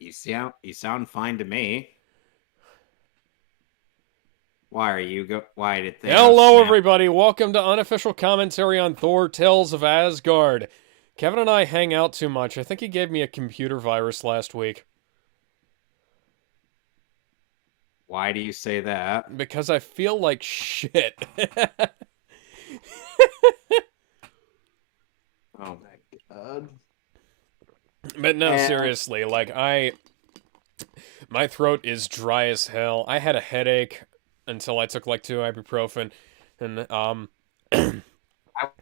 You sound fine to me. Why did Thanos Hello, snap? everybody. Welcome to Unofficial Commentary on Thor Tales of Asgard. Kevin and I hang out too much. I think he gave me a computer virus last week. Why do you say that? Because I feel like shit. Oh my god. But no, And seriously, my throat is dry as hell. I had a headache until I took like 2 ibuprofen. And, I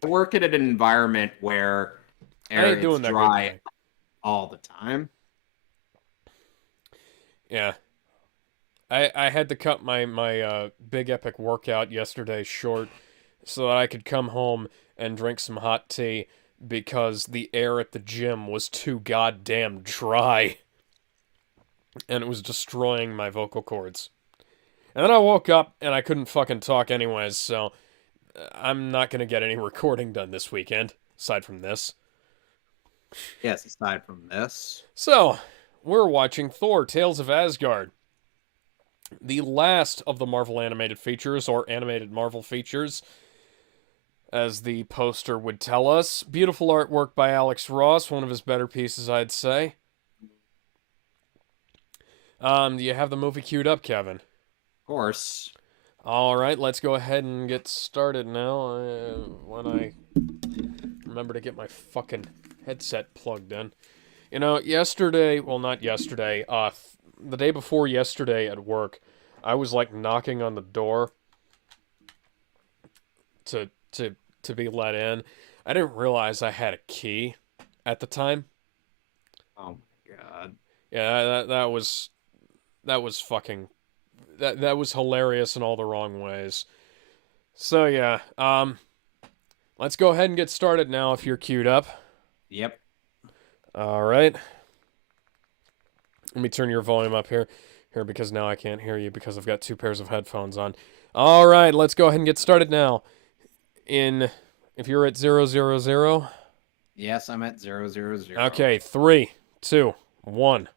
work in an environment where I ain't it's doing that good dry today. all the time. Yeah. I had to cut my big epic workout yesterday short so that I could come home and drink some hot tea because the air at the gym was too goddamn dry and it was destroying my vocal cords. And then I woke up and I couldn't fucking talk anyways, so I'm not gonna get any recording done this weekend, aside from this. Yes, aside from this. So, we're watching Thor Tales of Asgard, the last of the Marvel animated features, or animated Marvel features, as the poster would tell us. Beautiful artwork by Alex Ross, one of his better pieces, I'd say. Do you have the movie queued up, Kevin? Of course. All right, let's go ahead and get started now. When I remember to get my fucking headset plugged in. You know, yesterday, well, not yesterday, the day before yesterday at work, I was like knocking on the door to be let in. I didn't realize I had a key at the time. Oh my god. Yeah, that was fucking that was hilarious in all the wrong ways. So yeah, let's go ahead and get started now if you're queued up. Yep. All right. Let me turn your volume up here because now I can't hear you because I've got 2 pairs of headphones on. All right, let's go ahead and get started now. If you're at 000. Yes, I'm at 000. Okay, 3, 2, 1.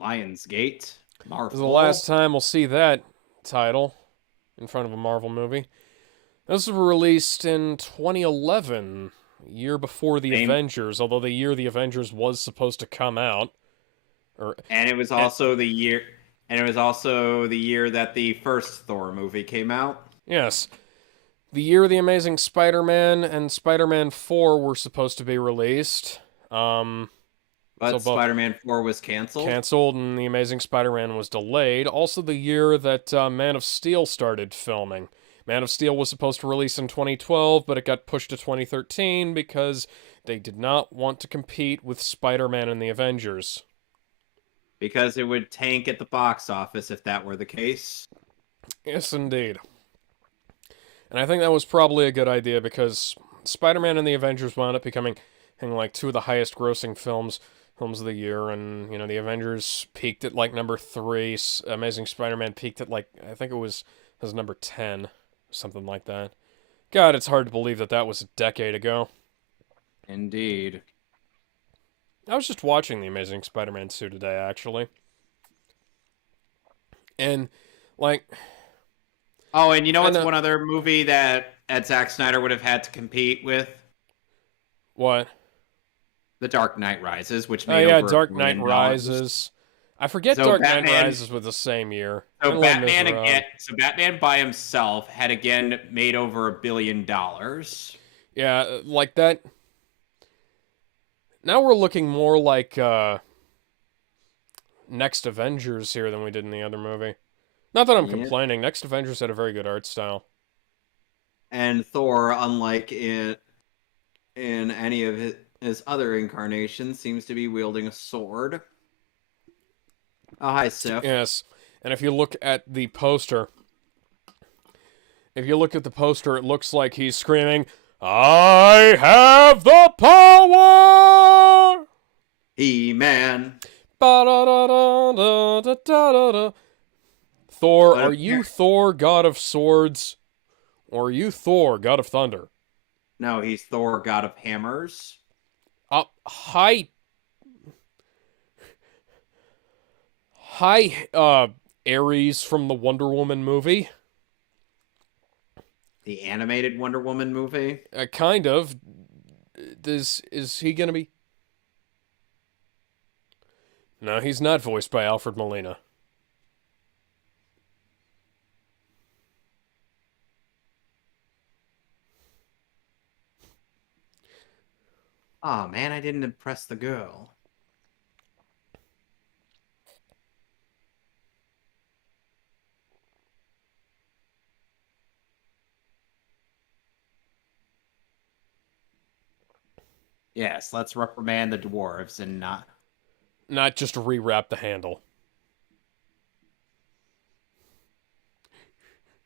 Lionsgate. This is the Marvel. last time we'll see that title in front of a Marvel movie. This was released in 2011, year before the Same. Avengers, although the year the Avengers was supposed to come out. Or And it was and, also the year that the first Thor movie came out. yes, the year the Amazing Spider-Man and Spider-Man 4 were supposed to be released. So But both Spider-Man 4 was canceled. canceled and the Amazing Spider-Man was delayed. Also the year that Man of Steel started filming. Man of Steel was supposed to release in 2012, but it got pushed to 2013 because they did not want to compete with Spider-Man and the Avengers. Because it would tank at the box office if that were the case. Yes, indeed. And I think that was probably a good idea because Spider-Man and the Avengers wound up becoming like 2 of the highest grossing films of the year, and the Avengers peaked at like number 3. Amazing Spider-Man peaked at like, I think it was number 10, something like that. God, it's hard to believe that was a decade ago. Indeed. I was just watching the Amazing Spider-Man 2 today, actually, and like, Oh, and you know I what's know one other movie that Zack Snyder would have had to compete with? what. The Dark Knight Rises, which Oh made yeah, over Dark Knight $1 billion. Rises. I forget So Dark Knight Batman Rises was the same year. so And Les Batman Miserables. again so Batman by himself had again made over $1 billion. Yeah, like that. Now we're looking more like Next Avengers here than we did in the other movie. Not that I'm Yeah. complaining. Next Avengers had a very good art style. And Thor, unlike in any of his other incarnations, seems to be wielding a sword. Oh, hi, Sif. Yes. And if you look at the poster, it looks like he's screaming, "I have the power!" He-Man. Ba-da-da-da-da-da-da-da. Thor, But are you Thor, god of swords? Or are you Thor, god of thunder? no, he's Thor, god of hammers. Hi, hi, Ares from the Wonder Woman movie. The animated Wonder Woman movie. Kind of. Is he gonna be? No, he's not voiced by Alfred Molina. Oh man, I didn't impress the girl. Yes, let's reprimand the dwarves and not. Not just rewrap the handle.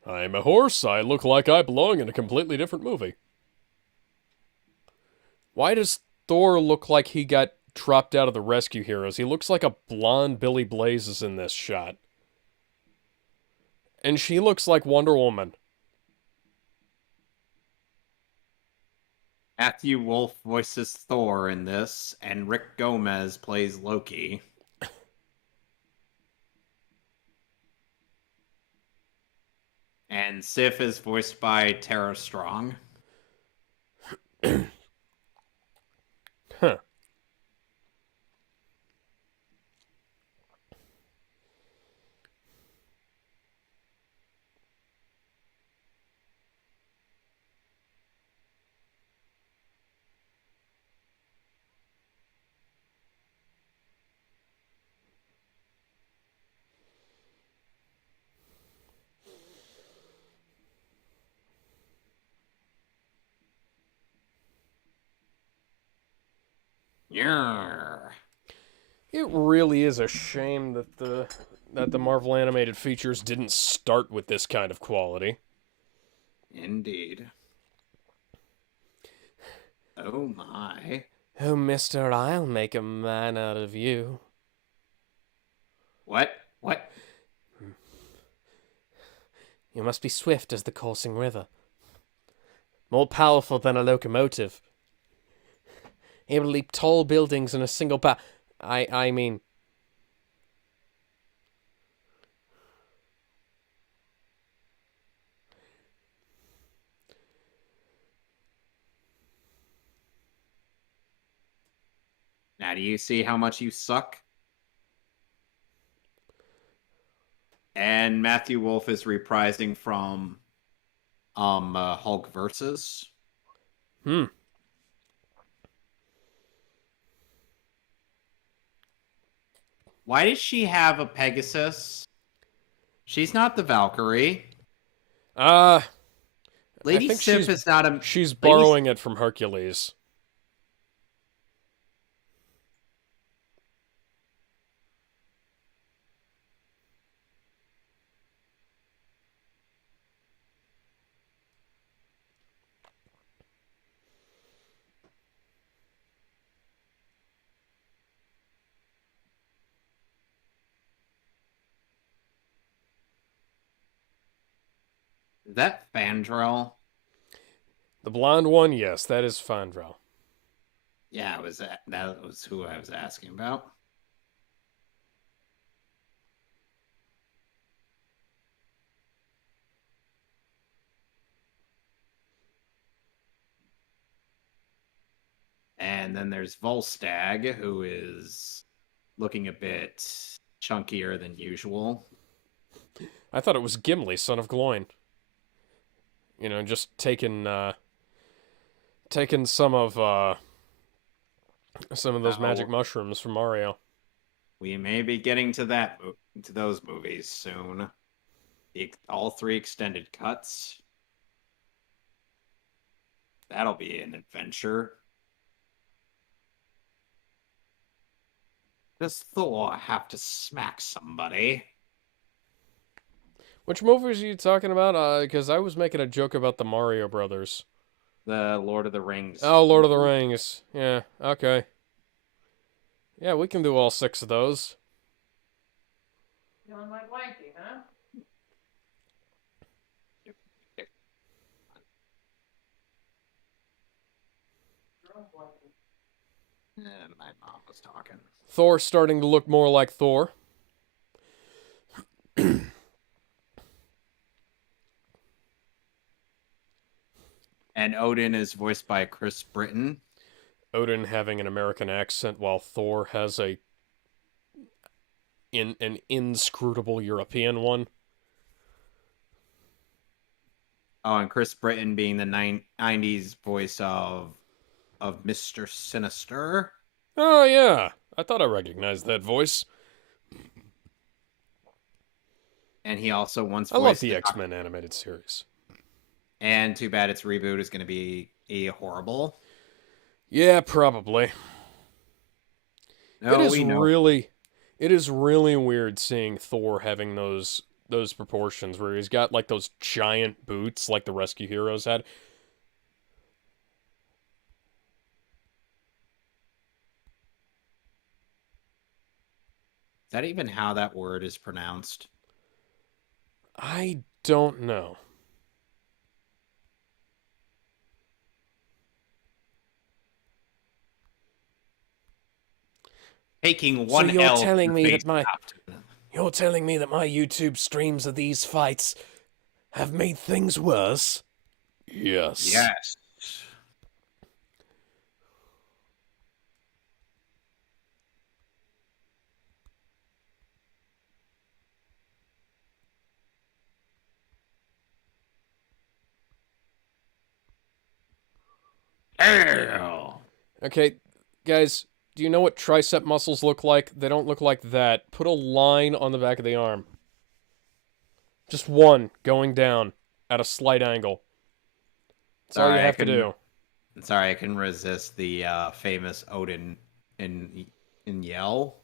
I'm a horse. I look like I belong in a completely different movie. Why does Thor look like he got dropped out of the Rescue Heroes? He looks like a blonde Billy Blazes in this shot. And she looks like Wonder Woman. Matthew Wolf voices Thor in this, and Rick Gomez plays Loki. And Sif is voiced by Tara Strong. Huh. Yeah. It really is a shame that the Marvel animated features didn't start with this kind of quality. Indeed. Oh my. Oh, mister, I'll make a man out of you. What? What? You must be swift as the coursing river, more powerful than a locomotive, able to leap tall buildings in a single I mean, Now, do you see how much you suck? And Matthew Wolf is reprising from Hulk versus. hmm. Why does she have a Pegasus? She's not the Valkyrie. Uh, I Lady think Sif is not a she's lady. borrowing it from Hercules. Is that Fandral? The blonde one, yes, that is Fandral. Yeah, that was who I was asking about. And then there's Volstagg, who is looking a bit chunkier than usual. I thought it was Gimli, son of Gloin. You know, just taking some of those magic Oh, mushrooms from Mario. we may be getting to those movies soon. All three extended cuts. That'll be an adventure. Does Thor have to smack somebody? Which movies are you talking about? Because I was making a joke about the Mario Brothers. The Lord of the Rings. Oh, Lord of the Rings. Yeah, okay. Yeah, we can do all 6 of those. Feeling like blanking, huh? Drone blanking. My mom was talking. Thor starting to look more like Thor. And Odin is voiced by Chris Britton. Odin having an American accent while Thor has an inscrutable European one. Oh, and Chris Britton being the 90s voice of Mr. Sinister. Oh yeah, I thought I recognized that voice. And he also once I love voiced the the X-Men animated series. And too bad its reboot is going to be horrible. Yeah, probably. It No, is we know. really it is really weird seeing Thor having those proportions where he's got like those giant boots like the rescue heroes had. Is that even how that word is pronounced? I don't know. Taking So one L to the face you're telling me that my YouTube streams of these fights have made things worse? Yes. Yes. Ew. Okay, guys, do you know what tricep muscles look like? They don't look like that. Put a line on the back of the arm. Just one going down at a slight angle. That's all you Sorry, I have to can. do. Sorry, I can resist the famous Odin in yell.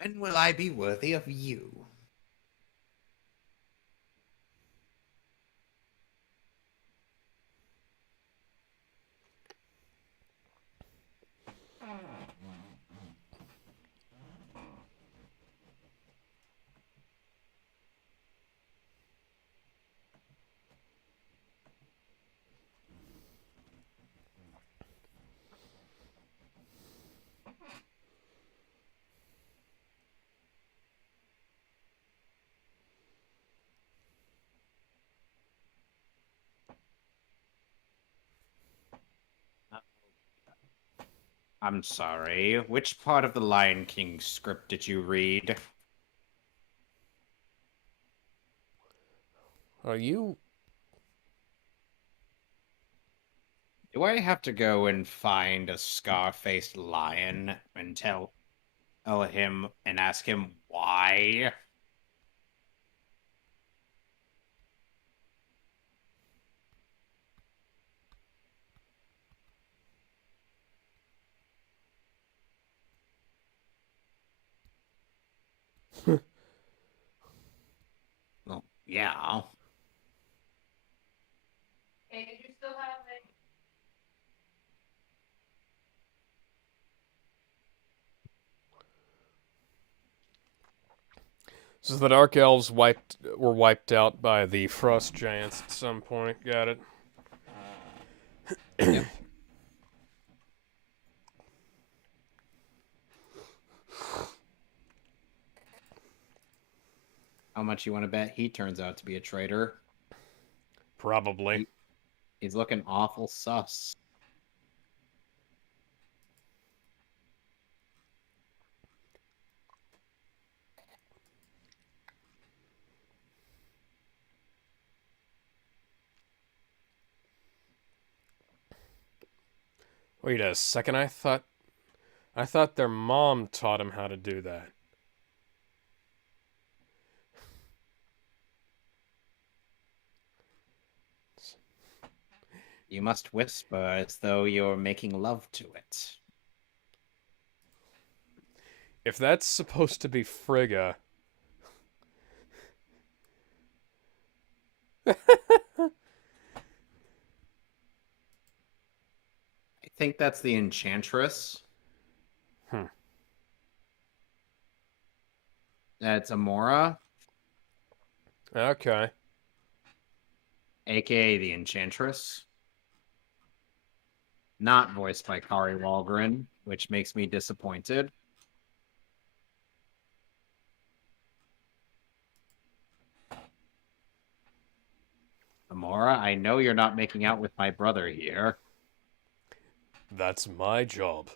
When will I be worthy of you? I'm sorry. Which part of the Lion King script did you read? Are you? Do I have to go and find a scar-faced lion and tell him and ask him why? Well, yeah. So the Dark Elves were wiped out by the Frost Giants at some point. Got it. Yep. How much you want to bet he turns out to be a traitor? Probably. He's looking awful sus. Wait a second. I thought their mom taught him how to do that. You must whisper as though you're making love to it. If that's supposed to be Frigga. I think that's the Enchantress. Hmm. That's Amora, Okay. aka the Enchantress. not voiced by Kari Walgren, which makes me disappointed. Amora, I know you're not making out with my brother here. That's my job.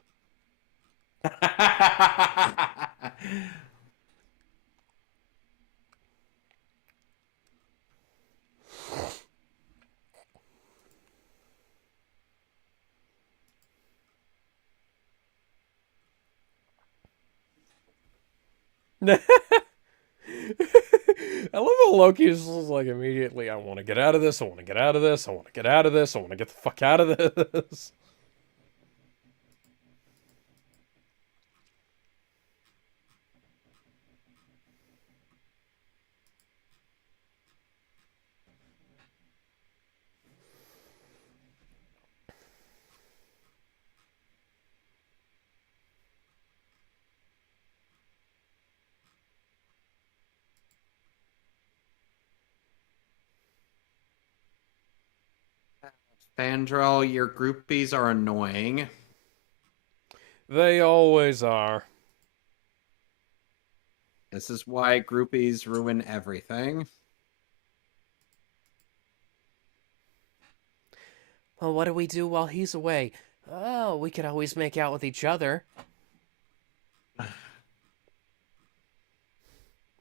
I love how Loki is just like immediately, I want to get out of this, I want to get out of this, I want to get out of this, I want to get the fuck out of this. Fandral, your groupies are annoying. They always are. This is why groupies ruin everything. Well, what do we do while he's away? Oh, we could always make out with each other.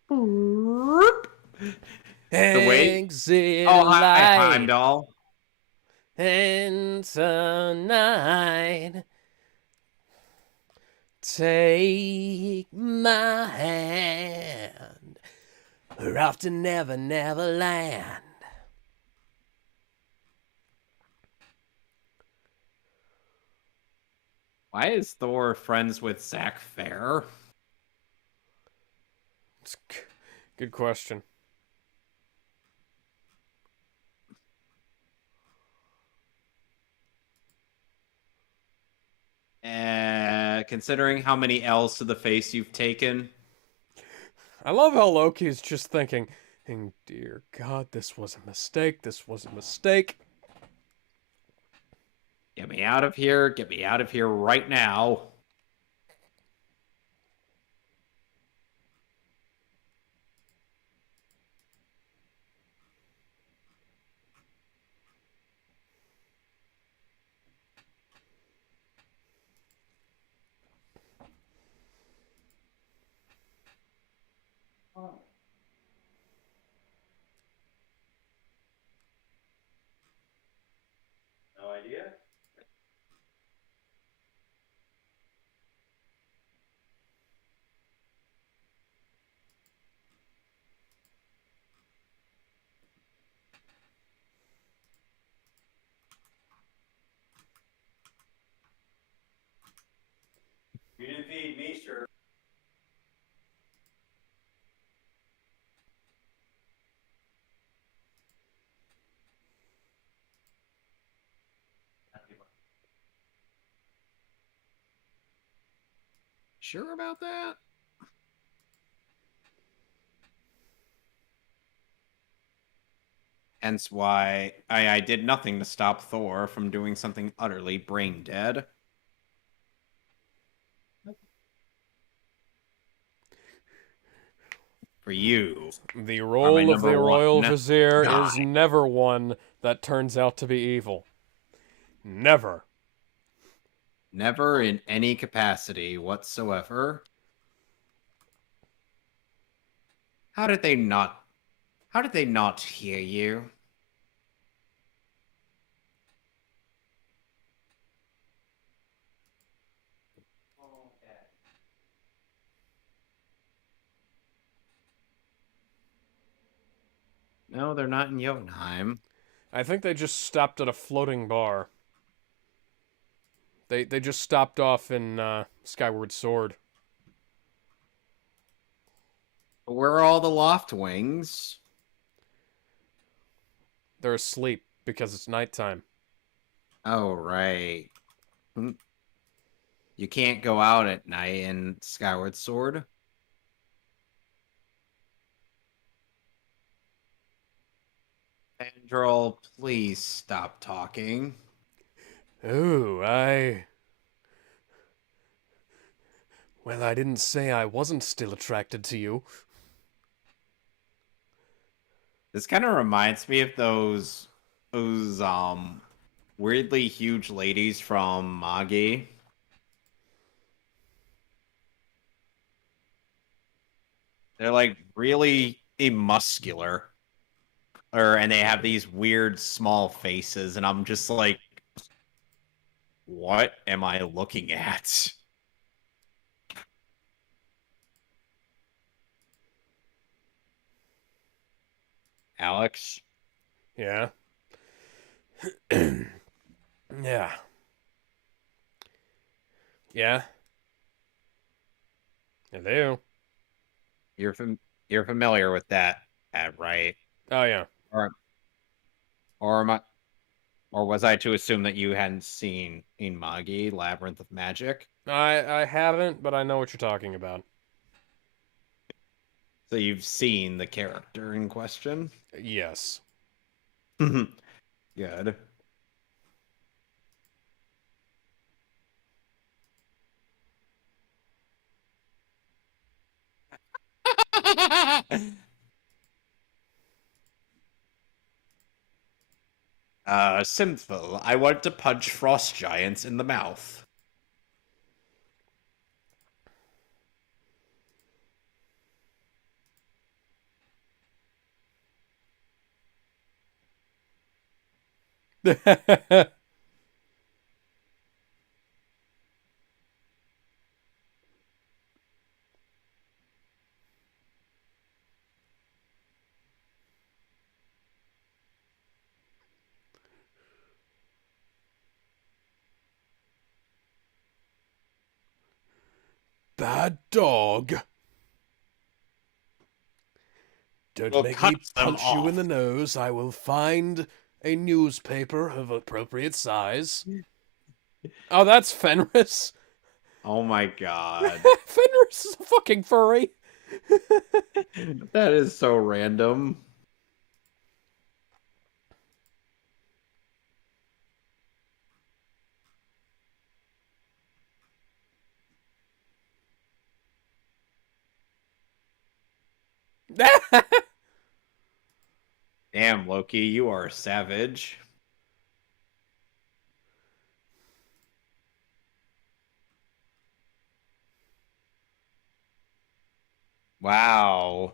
The way. Exit Oh, hi, light Heimdall. and tonight. Take my hand. We're off to Never Never Land. Why is Thor friends with Zach Fair? Good question. Considering how many L's to the face you've taken. I love how Loki is just thinking, dear God, this was a mistake, this was a mistake. Get me out of here. Get me out of here right now. No idea. You didn't feed me, sure. Sure about that? Hence why I did nothing to stop Thor from doing something utterly brain dead. For you. The Are my role of number the one Royal Vizier guy. is never one that turns out to be evil. Never. Never in any capacity whatsoever. How did they not? How did they not hear you? No, they're not in Jotunheim. I think they just stopped at a floating bar. They just stopped off in Skyward Sword. Where are all the loft wings? They're asleep because it's nighttime. Oh, right. You can't go out at night in Skyward Sword. Androl, please stop talking. Oh, Well, I didn't say I wasn't still attracted to you. This kind of reminds me of those weirdly huge ladies from Magi. They're like really muscular, and they have these weird small faces, and I'm just like, what am I looking at? Alex? Yeah? Yeah. Yeah? Hello? You're you're familiar with that, right? Oh, yeah. Or or am I, or was I to assume that you hadn't seen in Magi Labyrinth of Magic? I haven't, but I know what you're talking about. So you've seen the character in question? Yes. Good. Simple. I want to punch frost giants in the mouth. Bad dog. Don't We'll make cut me them punch you in off. the nose. I will find a newspaper of appropriate size. Oh, that's Fenris. Oh my god. Fenris is a fucking furry. That is so random. Damn, Loki, you are a savage. Wow.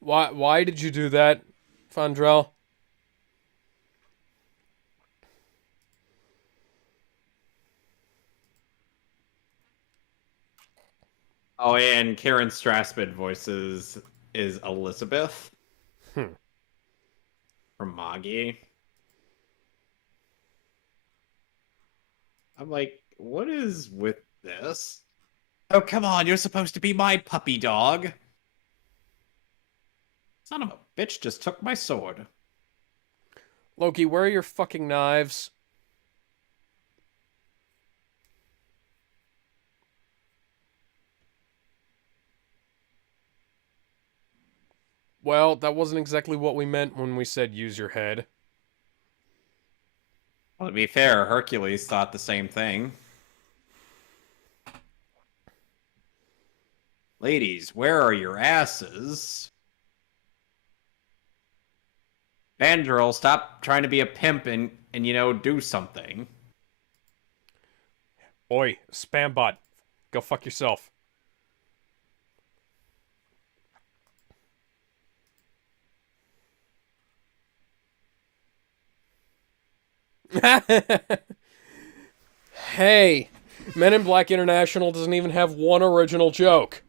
Why did you do that, Fandrel? Oh, and Karen Strassman voices is Elizabeth Hmm. from Magi. I'm like, what is with this? Oh, come on, you're supposed to be my puppy dog. Son of a bitch just took my sword. Loki, where are your fucking knives? Well, that wasn't exactly what we meant when we said use your head. Well, to be fair, Hercules thought the same thing. Ladies, where are your asses? Vandrel, stop trying to be a pimp and do something. Oi, spam bot. Go fuck yourself. Hey, Men in Black International doesn't even have one original joke.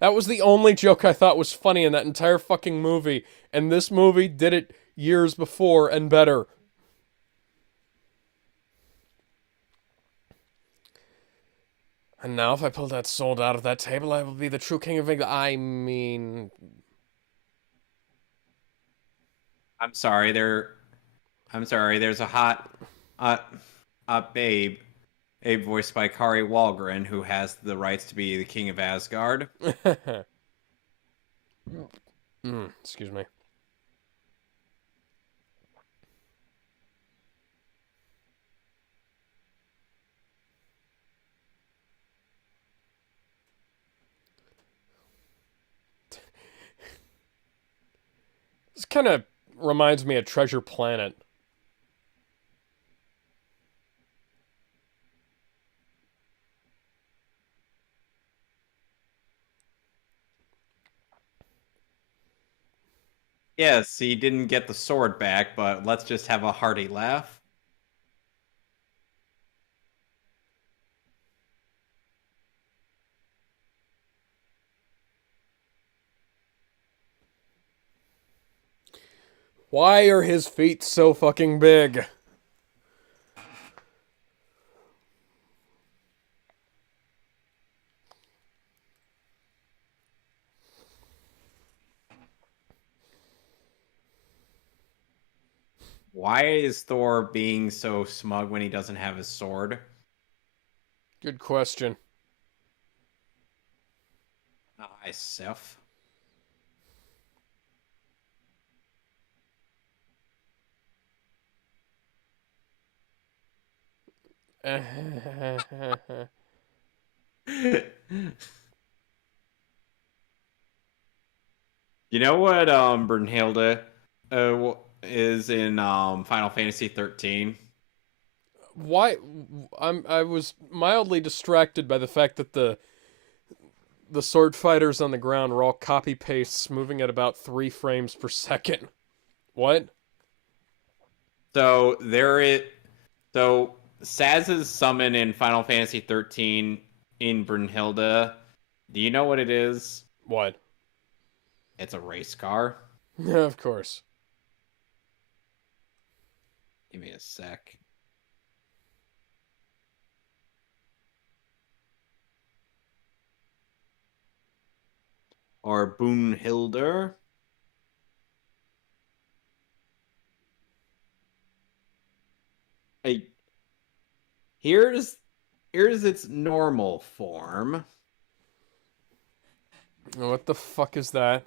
That was the only joke I thought was funny in that entire fucking movie, and this movie did it years before and better. And now if I pull that sword out of that table, I will be the true king of England. I mean... I'm sorry, there's a hot babe, voiced by Kari Walgren, who has the rights to be the king of Asgard. Excuse me. This kind of reminds me of Treasure Planet. Yes, he didn't get the sword back, but let's just have a hearty laugh. Why are his feet so fucking big? Why is Thor being so smug when he doesn't have his sword? Good question. Nice, Seth. You know what Brunhilde is in Final Fantasy 13? Why? I was mildly distracted by the fact that the sword fighters on the ground were all copy pastes moving at about 3 frames per second. What? So Saz's summon in Final Fantasy 13 in Brunhilde. Do you know what it is? What? It's a race car. Of course. Give me a sec. Or Brunhilde. Hey, here's its normal form. What the fuck is that?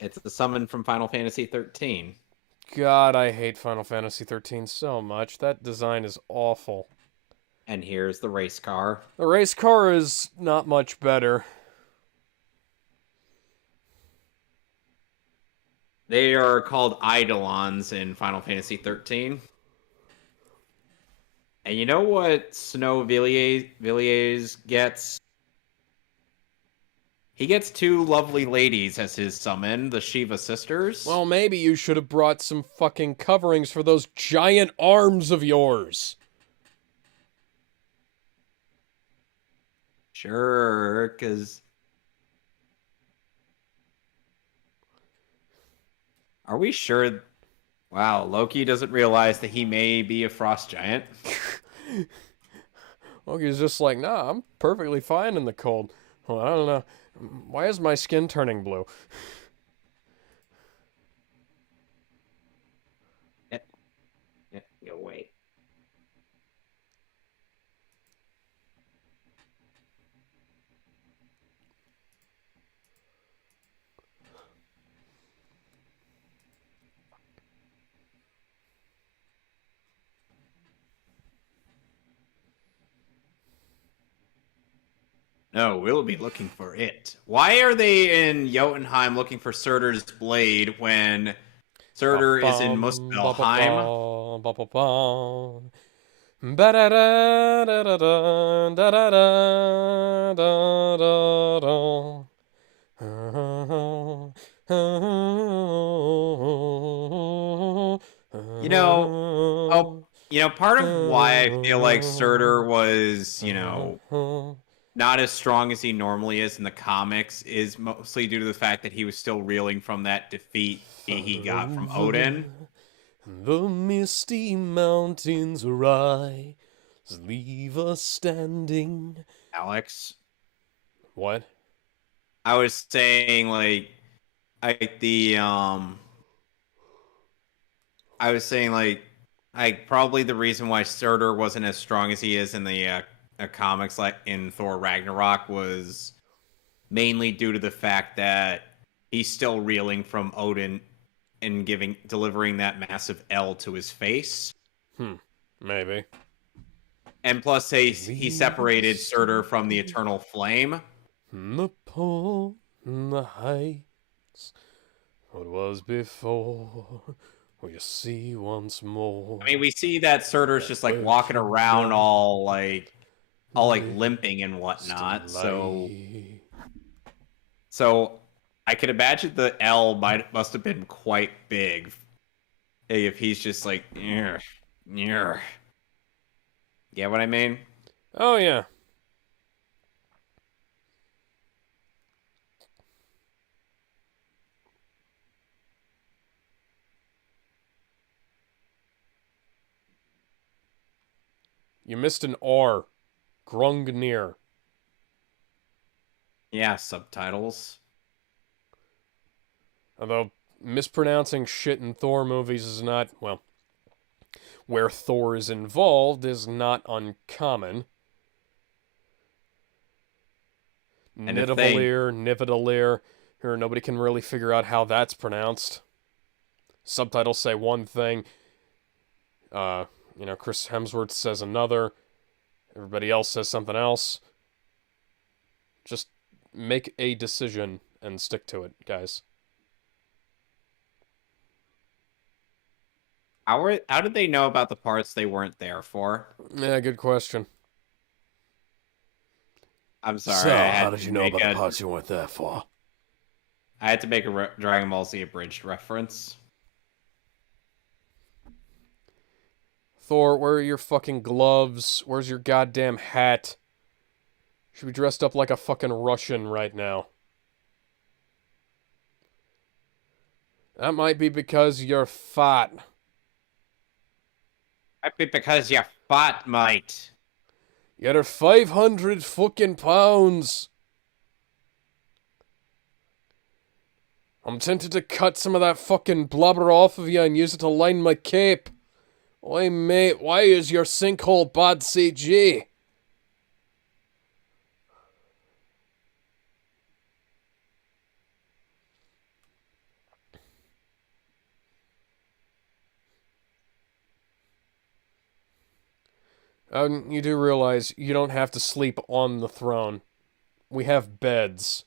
It's the summon from Final Fantasy 13. God, I hate Final Fantasy 13 so much. That design is awful. And here's the race car. The race car is not much better. They are called Eidolons in Final Fantasy 13. And you know what Snow Villiers gets? He gets 2 lovely ladies as his summon, the Shiva sisters. Well, maybe you should have brought some fucking coverings for those giant arms of yours. Sure, because... Are we sure? Wow, Loki doesn't realize that he may be a frost giant. Loki's just like, nah, I'm perfectly fine in the cold. Well, I don't know. Why is my skin turning blue? Go wait. No, we'll be looking for it. Why are they in Jotunheim looking for Surtur's blade when Surtur is in Muspelheim? You know, part of why I feel like Surtur was, not as strong as he normally is in the comics is mostly due to the fact that he was still reeling from that defeat he got from Odin. The misty mountains rise, Just leave us standing. Alex. What? I was saying like the I was saying like probably the reason why Surtur wasn't as strong as he is in the comics like in Thor Ragnarok was mainly due to the fact that he's still reeling from Odin and delivering that massive L to his face. Maybe. And plus he separated Surtur from the Standing eternal flame. upon the heights, what was before, will you see once more? I mean, we see that Surtur's just like walking around all like limping and whatnot. So I could imagine the L must have been quite big if he's just like, yeah, yeah. Yeah, what I mean? Oh, yeah. You missed an R. Grungnir. Yeah, subtitles. Although mispronouncing shit in Thor movies is not, well, where Thor is involved is not uncommon. And if they Nidavellir, here nobody can really figure out how that's pronounced. Subtitles say one thing. Chris Hemsworth says another. Everybody else says something else. Just make a decision and stick to it, guys. how did they know about the parts they weren't there for? Yeah, good question. I'm sorry. So, I had how did to you know make about the a- parts you weren't there for? I had to make a Dragon Ball Z abridged reference. Thor, where are your fucking gloves? Where's your goddamn hat? You should be dressed up like a fucking Russian right now. That might be because you're fat. Might be because you're fat, mate. You're 500 fucking pounds. I'm tempted to cut some of that fucking blubber off of you and use it to line my cape. Oi, mate, why is your sinkhole bad CG? You do realize you don't have to sleep on the throne. We have beds.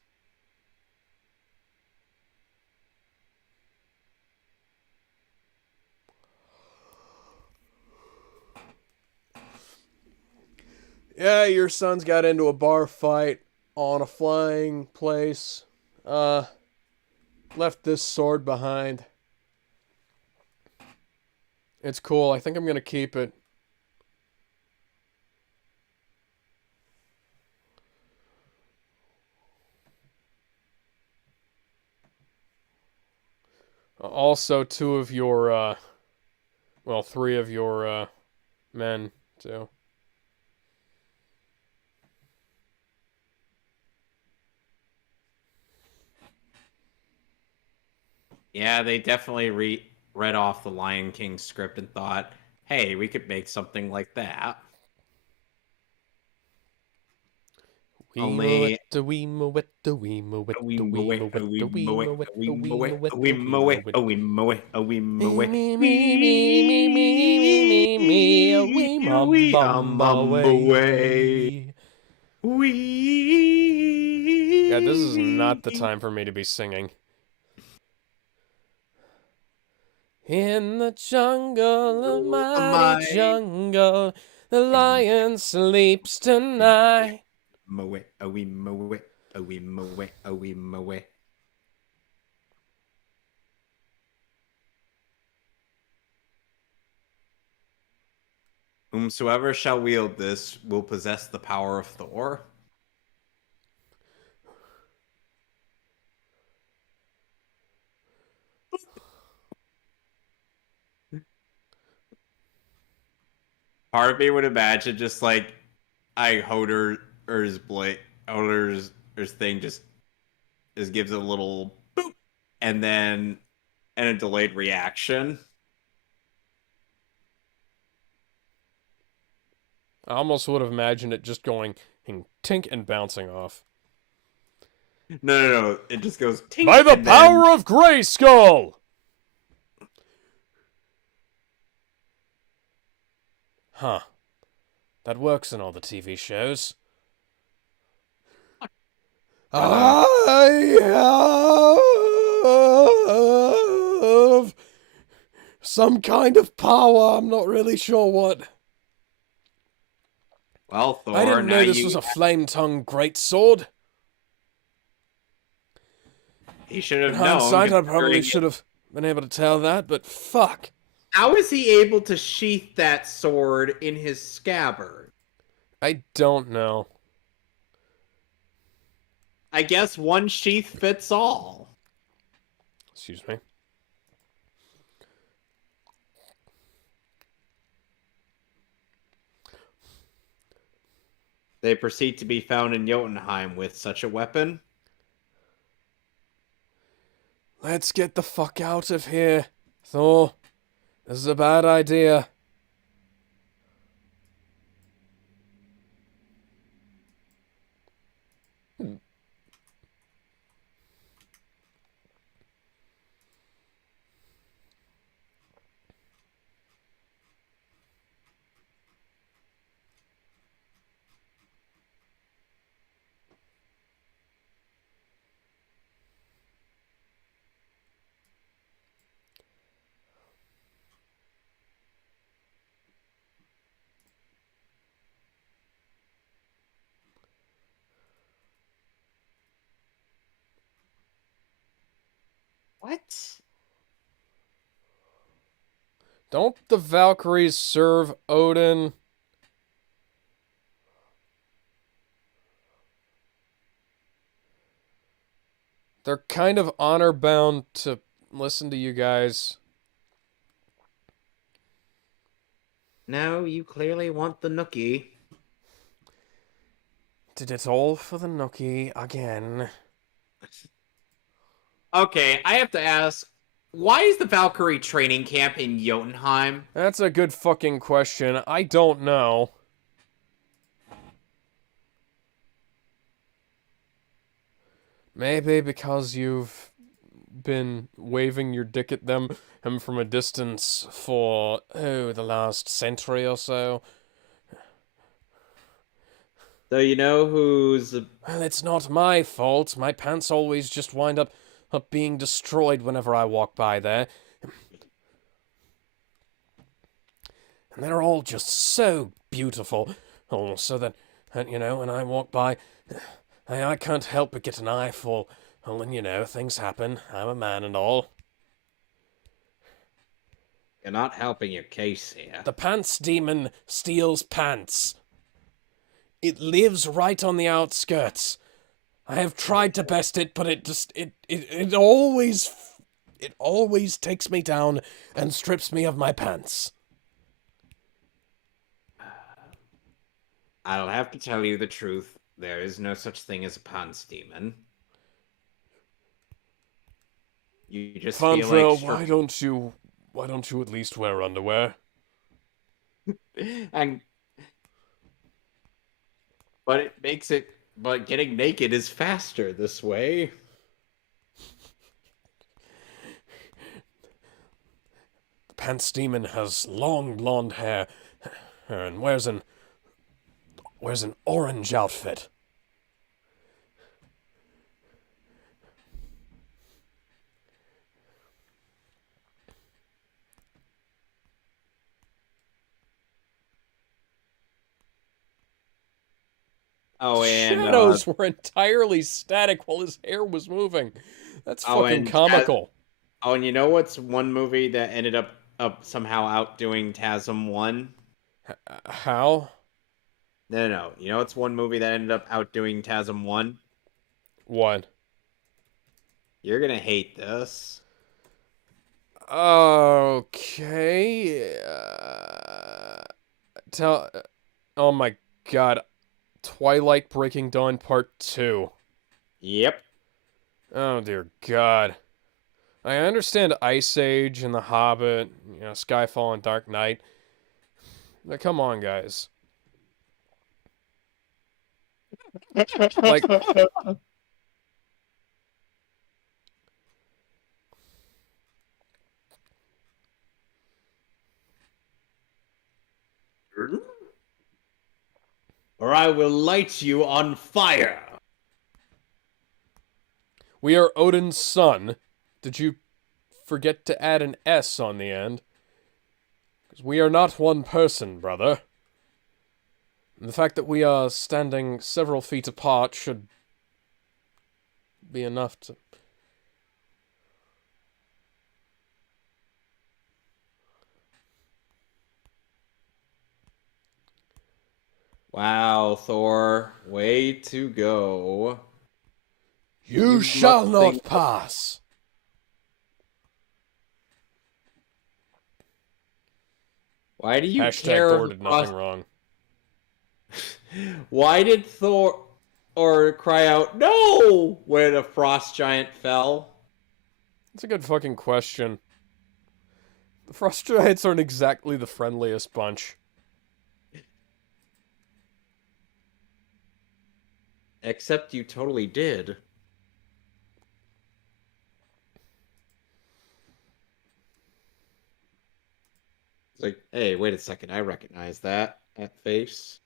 Yeah, your son's got into a bar fight on a flying place. Left this sword behind. It's cool. I think I'm gonna keep it. Also, two of your, three of your, men, too. Yeah, they definitely read off the Lion King script and thought, hey, we could make something like that. Only We mow it, we mow it, we we mow it, mow it, we we mow it, mow it, we we mow it, mow it, we we mow it, mow it. we mow it, we mow it. Me, me, me, me, me, me, me, me, a wee mamba way. Yeah, this is not the time for me to be singing. In the jungle of mighty jungle, the lion sleeps tonight. Mow it, we mow it, we mow it, we mow it. Whomsoever shall wield this will possess the power of Thor. Part of me would imagine just like Hoder's blade, Hoder's thing just gives it a little boop, and then a delayed reaction. I almost would have imagined it just going tink and bouncing off. No. It just goes tink. By the and power then... of Grayskull! Huh. That works in all the TV shows. I have some kind of power. I'm not really sure what. Well, Thor, I didn't know this you... was a flame-tongued greatsword. He should In have known. hindsight, I probably should have been able to tell that, but fuck. How is he able to sheath that sword in his scabbard? I don't know. I guess one sheath fits all. Excuse me. They proceed to be found in Jotunheim with such a weapon. Let's get the fuck out of here, Thor. This is a bad idea. What? Don't the Valkyries serve Odin? They're kind of honor-bound to listen to you guys. No, you clearly want the nookie. Did it all for the nookie again. Okay, I have to ask, why is the Valkyrie training camp in Jotunheim? That's a good fucking question. I don't know. Maybe because you've been waving your dick at them from a distance for, the last century or so. So you know who's... Well, it's not my fault. My pants always just wind up being destroyed whenever I walk by there. And they're all just so beautiful. Oh, so that, when I walk by, I can't help but get an eyeful. Well, and things happen. I'm a man and all. You're not helping your case here. The pants demon steals pants. It lives right on the outskirts. I have tried to best it, but it always takes me down and strips me of my pants. I'll have to tell you the truth. There is no such thing as a pants demon. You just Fandral, feel like... why don't you at least wear underwear? But it makes it... But getting naked is faster this way. The pants demon has long blonde hair and wears an orange outfit. Oh, and shadows were entirely static while his hair was moving. That's fucking comical. And you know what's one movie that ended up somehow outdoing TASM 1? How? No. You know what's one movie that ended up outdoing TASM 1? What? You're gonna hate this. Okay. Tell. Oh my god. Twilight Breaking Dawn Part 2. Yep. Oh dear god. I understand Ice Age and The Hobbit, Skyfall and Dark Knight. But come on, guys. Like, or I will light you on fire. we are Odin's son. Did you forget to add an S on the end? Because we are not one person, brother. And the fact that we are standing several feet apart should be enough to... Wow, Thor, way to go. You shall must not think- pass. Why do you Hashtag care? Thor did nothing wrong. Why did Thor or cry out no when a frost giant fell? That's a good fucking question. The Frost Giants aren't exactly the friendliest bunch. Except you totally did. It's like, hey, wait a second, I recognize that face.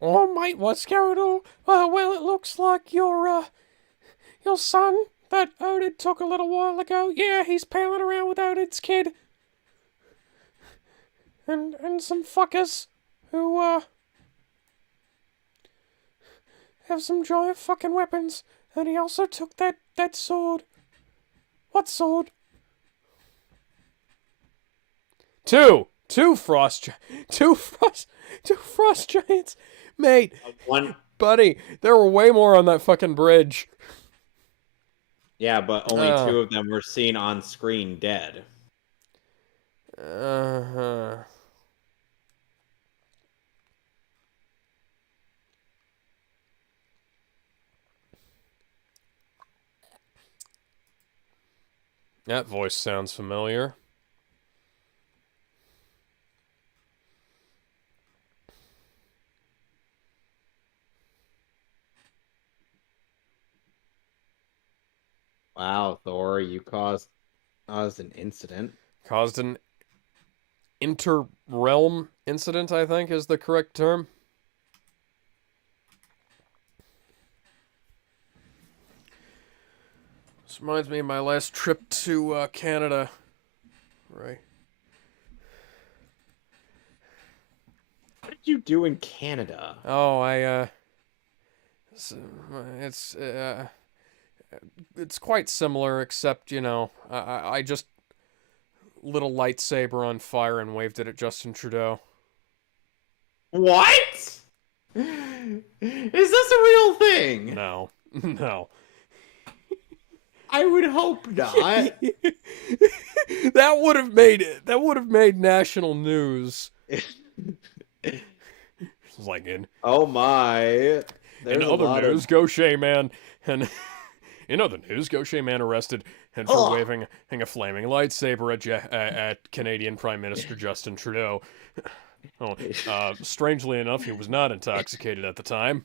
Oh, mate, what's going on? Well, it looks like your son that Odin took a little while ago. Yeah, he's palling around with Odin's kid. And some fuckers who, have some giant fucking weapons. And he also took that sword. What sword? Two frost giants. Mate, One, buddy, there were way more on that fucking bridge. yeah, but only Oh. 2 of them were seen on screen dead. Uh-huh. That voice sounds familiar. Wow, Thor, you caused an incident. Caused an inter-realm incident, I think is the correct term. This reminds me of my last trip to Canada. Right. What did you do in Canada? Oh, it's quite similar, except, I just lit a lightsaber on fire and waved it at Justin Trudeau. What? Is this a real thing? No. No. I would hope not. That would have made national news. It's like Oh my. in other news, Gaucher man and in other news, Gaucher man arrested and for waving a flaming lightsaber at Canadian Prime Minister Justin Trudeau. Strangely enough, he was not intoxicated at the time.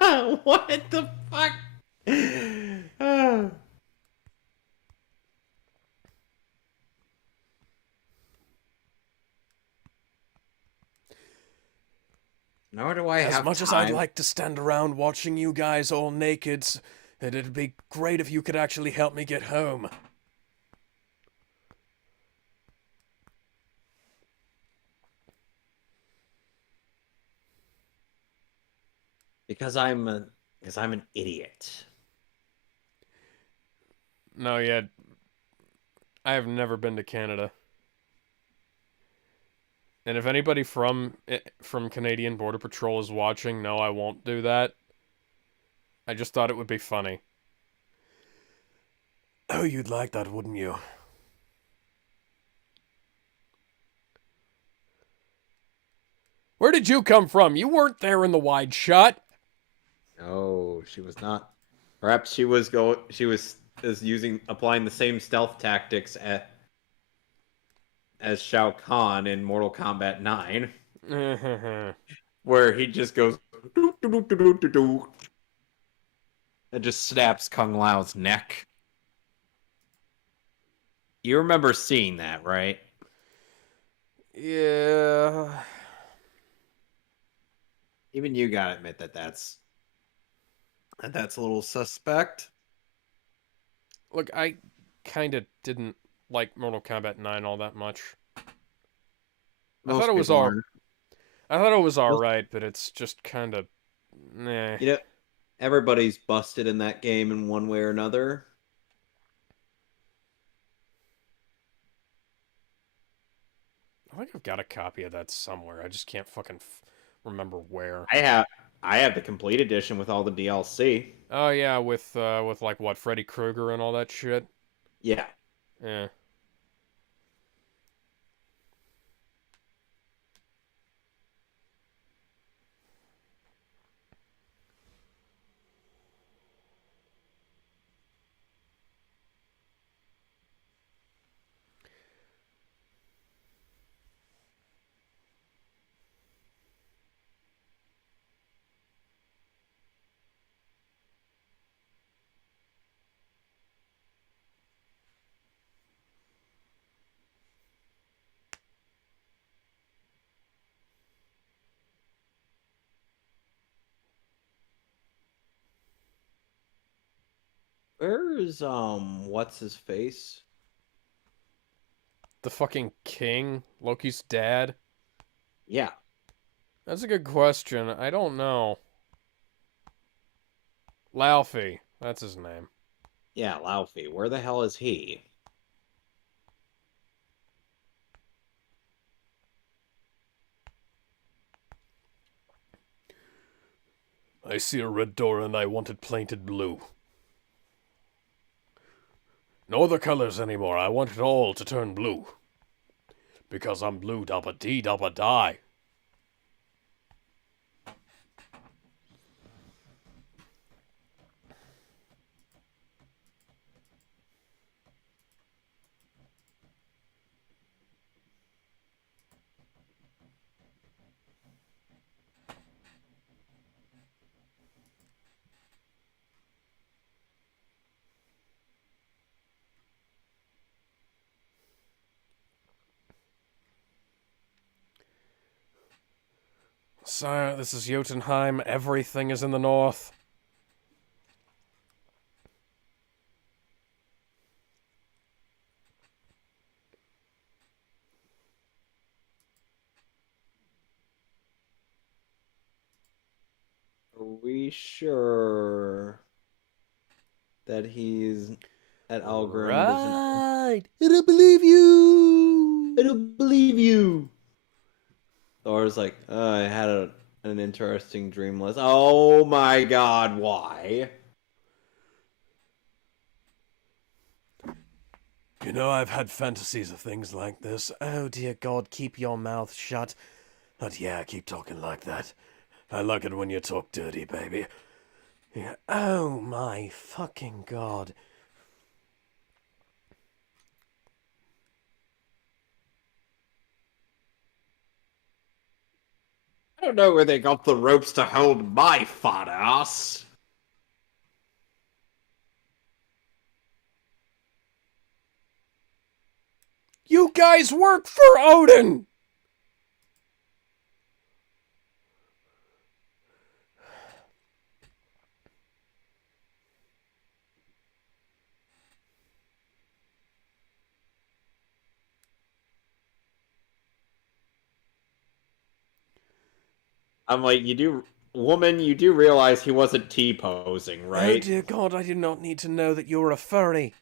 What the fuck? Nor do I have As much as time. I'd like to stand around watching you guys all naked, it'd be great if you could actually help me get home. Because I'm an idiot. No, yeah. I have never been to Canada. And if anybody from Canadian Border Patrol is watching, no, I won't do that. I just thought it would be funny. Oh, you'd like that, wouldn't you? Where did you come from? You weren't there in the wide shot. No, she was not. Perhaps she was applying the same stealth tactics as Shao Kahn in Mortal Kombat 9, where he just goes doo, doo, doo, doo, doo, doo, doo, and just snaps Kung Lao's neck. You remember seeing that, right? Yeah. Even you gotta admit that's a little suspect. Look, I kind of didn't like Mortal Kombat 9 all that much. I thought Most it was people all aren't. I thought it was all Most, right, but it's just kind of nah. you know, everybody's busted in that game in one way or another. I think I've got a copy of that somewhere. I just can't fucking remember where. I have I have the complete edition with all the DLC. Oh yeah, with like what, Freddy Krueger and all that shit. Yeah. Yeah. Where is what's his face? The fucking king, Loki's dad. Yeah. That's a good question. I don't know. Laufey, that's his name. Yeah, Laufey. Where the hell is he? I see a red door and I want it painted blue. No other colors anymore. I want it all to turn blue. Because I'm blue dabba dee dabba die. Sire, this is Jotunheim. Everything is in the north. Are we sure that he's at Algrim isn't? Right. I don't believe you. I don't believe you. Thor's like, I had an interesting dream list. Oh my god, why? You know, I've had fantasies of things like this. Oh dear God, keep your mouth shut. But yeah, keep talking like that. I like it when you talk dirty, baby. Yeah. Oh my fucking God. I don't know where they got the ropes to hold my fat ass. You guys work for Odin! I'm like, you do realize he wasn't T-posing, Oh right? dear God, I did not need to know that you were a furry.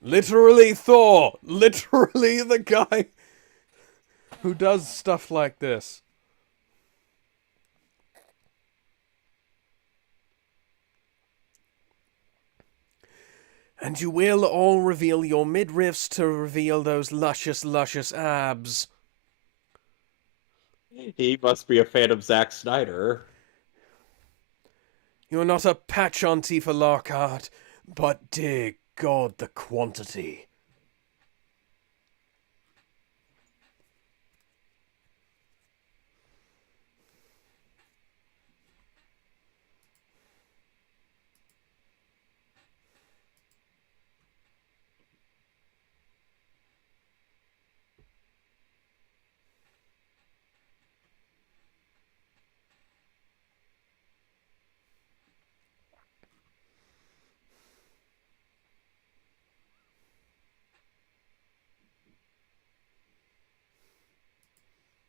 Literally Thor. Literally the guy who does stuff like this. And you will all reveal your midriffs to reveal those luscious, luscious abs. He must be a fan of Zack Snyder. You're not a patch on Tifa Lockhart, but dear God, the quantity.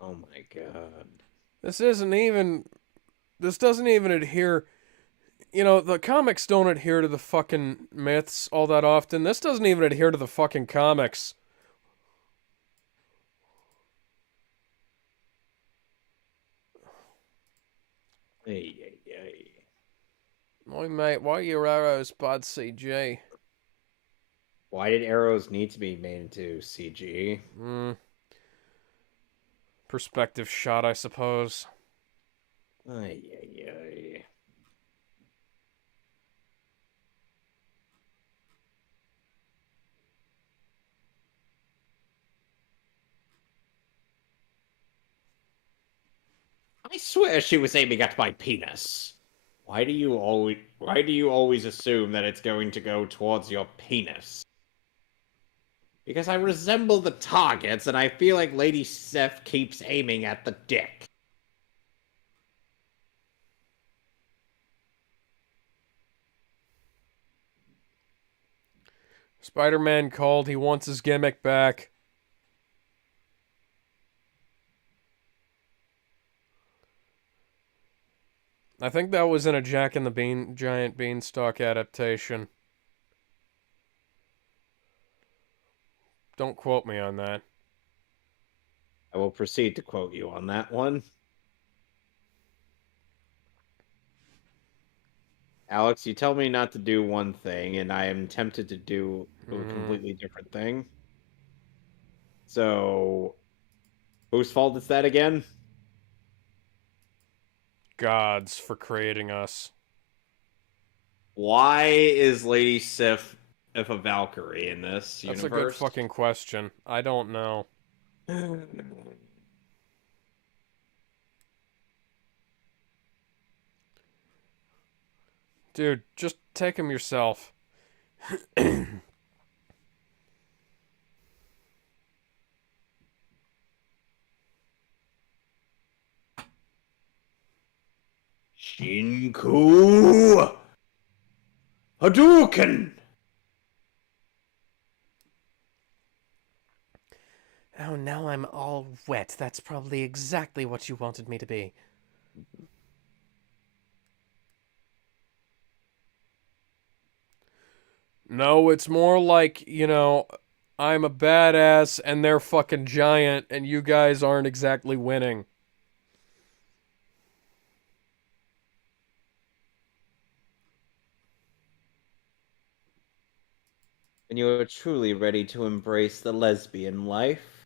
Oh my god. This doesn't even adhere. You know, the comics don't adhere to the fucking myths all that often. This doesn't even adhere to the fucking comics. Hey, hey, hey. Oi, mate, why are your arrows bad CG? Why did arrows need to be made into CG? Perspective shot, I suppose. Ay, ay, ay. I swear she was aiming at my penis. Why do you always assume that it's going to go towards your penis? Because I resemble the targets and I feel like Lady Sif keeps aiming at the dick. Spider-Man called. He wants his gimmick back. I think that was in a Jack and the Giant Beanstalk adaptation. Don't quote me on that. I will proceed to quote you on that one. Alex, you tell me not to do one thing, and I am tempted to do a completely different thing. So, whose fault is that again? Gods for creating us. Why is Lady Sif if a Valkyrie in this That's universe? a good fucking question. I don't know. Dude, just take him yourself. Shinku Hadouken! Oh, now I'm all wet. That's probably exactly what you wanted me to be. No, it's more like, you know, I'm a badass and they're fucking giant and you guys aren't exactly winning. And you are truly ready to embrace the lesbian life?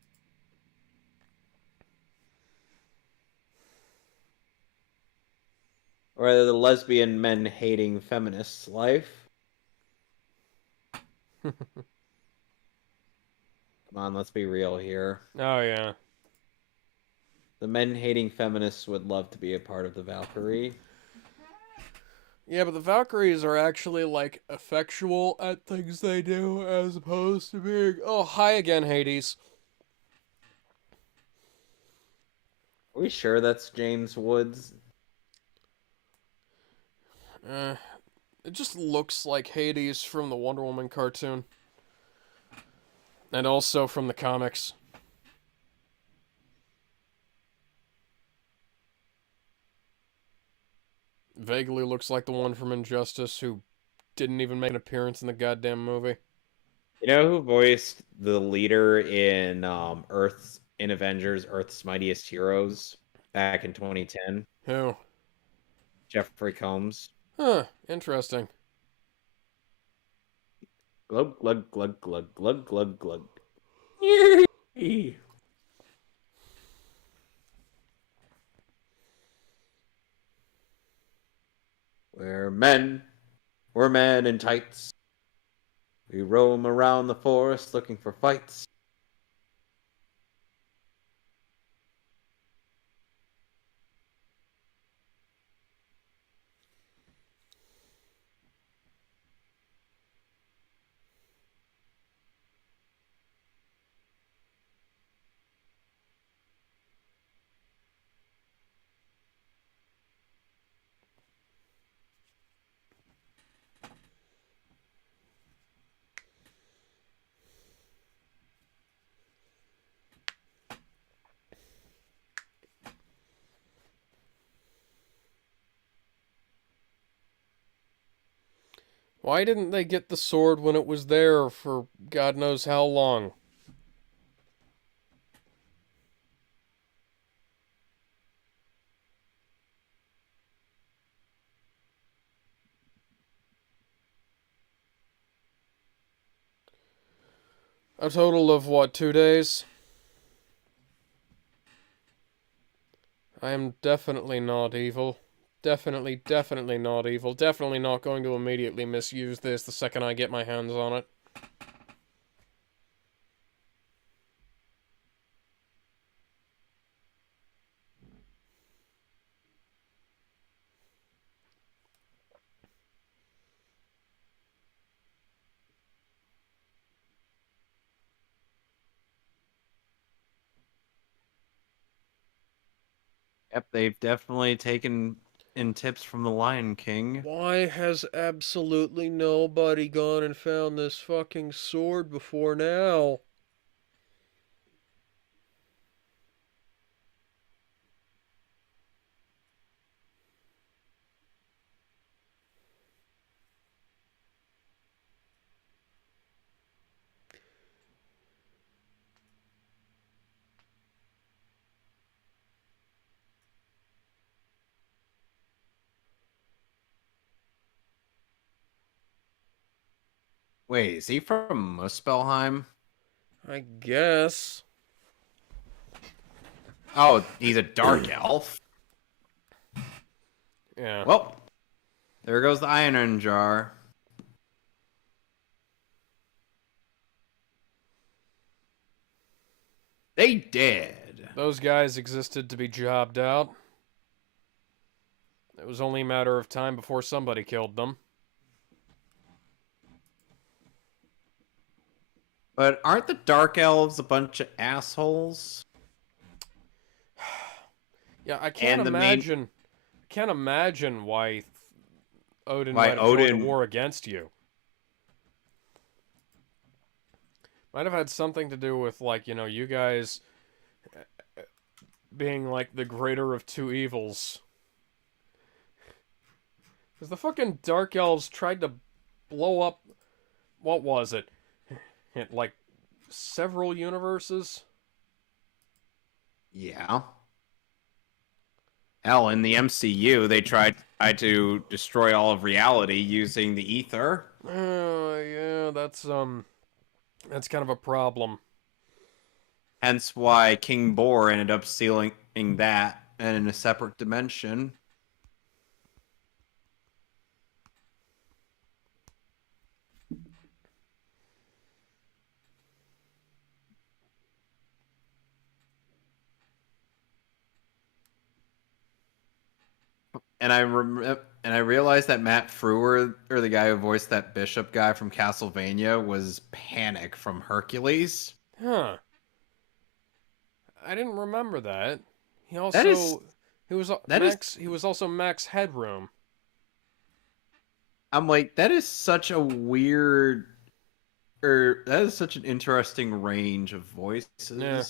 Or rather, the lesbian men hating feminists life? Come on, let's be real here. Oh, yeah. The men hating feminists would love to be a part of the Valkyrie. Yeah, but the Valkyries are actually, like, effectual at things they do as opposed to being... Oh, hi again, Hades. Are we sure that's James Woods? It just looks like Hades from the Wonder Woman cartoon. And also from the comics. Vaguely looks like the one from Injustice who didn't even make an appearance in the goddamn movie. You know who voiced the leader in Avengers Earth's Mightiest Heroes back in 2010? Who? Jeffrey Combs. Huh, interesting. Glug glug glug glug glug glug glug. We're men. We're men in tights. We roam around the forest looking for fights. Why didn't they get the sword when it was there for God knows how long? A total of what, 2 days? I am definitely not evil. Definitely not evil. Definitely not going to immediately misuse this the second I get my hands on it. Yep, they've definitely taken in tips from the Lion King. Why has absolutely nobody gone and found this fucking sword before now? Wait, is he from Muspelheim? I guess. Oh, he's a dark elf. Yeah. Well, there goes the iron jar. They did. Those guys existed to be jobbed out. It was only a matter of time before somebody killed them. But aren't the dark elves a bunch of assholes? Yeah, I can't And the imagine. main I can't imagine why Odin why might have joined a Odin war against you. Might have had something to do with, like, you know, you guys being like the greater of two evils. Because the fucking Dark Elves tried to blow up. What was it? Like several universes? Yeah. Hell, in the MCU, they tried to destroy all of reality using the ether. Yeah, that's kind of a problem. Hence why King Boar ended up sealing that and in a separate dimension. And I realized that Matt Frewer, or the guy who voiced that bishop guy from Castlevania, was Panic from Hercules. Huh. I didn't remember that. He That is also he was that is Max. He was also Max Headroom. I'm like, that is such a weird, or that is such an interesting range of voices. Yeah.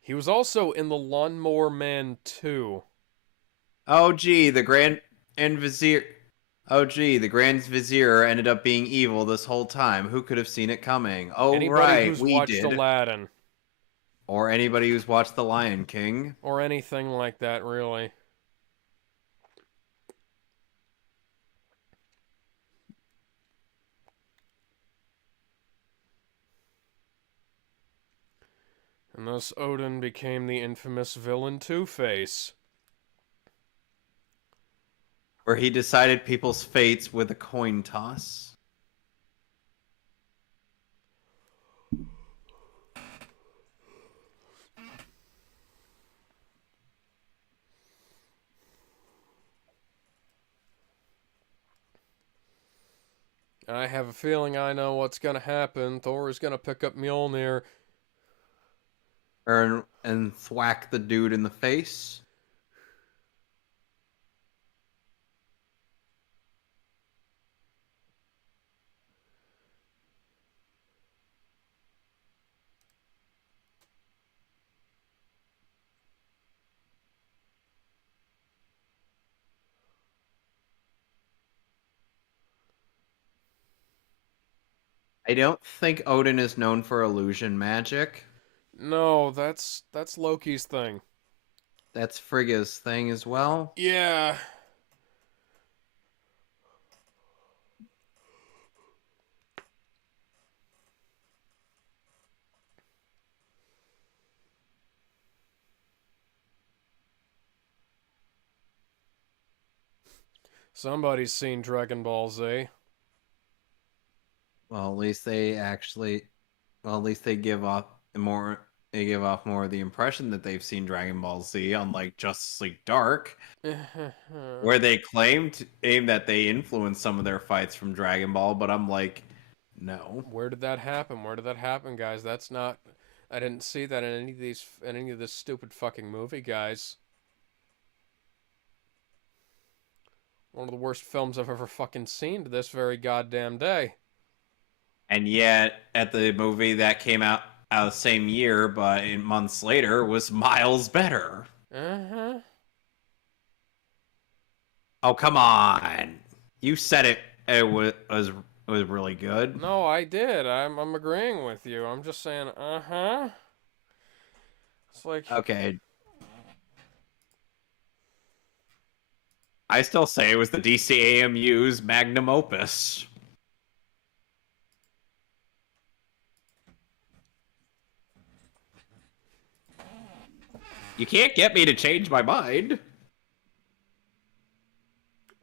He was also in the Lawnmower Man 2. Oh gee, the Grand and Vizier. Oh, gee, the Grand Vizier ended up being evil this whole time. Who could have seen it coming? Oh, Anybody right, who's we watched did. Aladdin Or anybody who's watched The Lion King. or anything like that, really. And thus Odin became the infamous villain Two-Face. Where he decided people's fates with a coin toss. I have a feeling I know what's gonna happen. Thor is gonna pick up Mjolnir. And thwack the dude in the face. I don't think Odin is known for illusion magic. No, that's Loki's thing. That's Frigga's thing as well. Yeah. Somebody's seen Dragon Ball Z. Well, at least they actually, well, at least they give off more. They give off more of the impression that they've seen Dragon Ball Z, unlike Justice League Dark, where they aim that they influenced some of their fights from Dragon Ball. But I'm like, no. Where did that happen? Where did that happen, guys? That's not. I didn't see that in any of this stupid fucking movie, guys. One of the worst films I've ever fucking seen to this very goddamn day. And yet, at the movie that came out the same year, but in months later, was miles better. Uh-huh. Oh, come on! You said it was really good. No, I did. I'm agreeing with you. I'm just saying, uh-huh. It's like Okay. I still say it was the DCAMU's magnum opus. You can't get me to change my mind.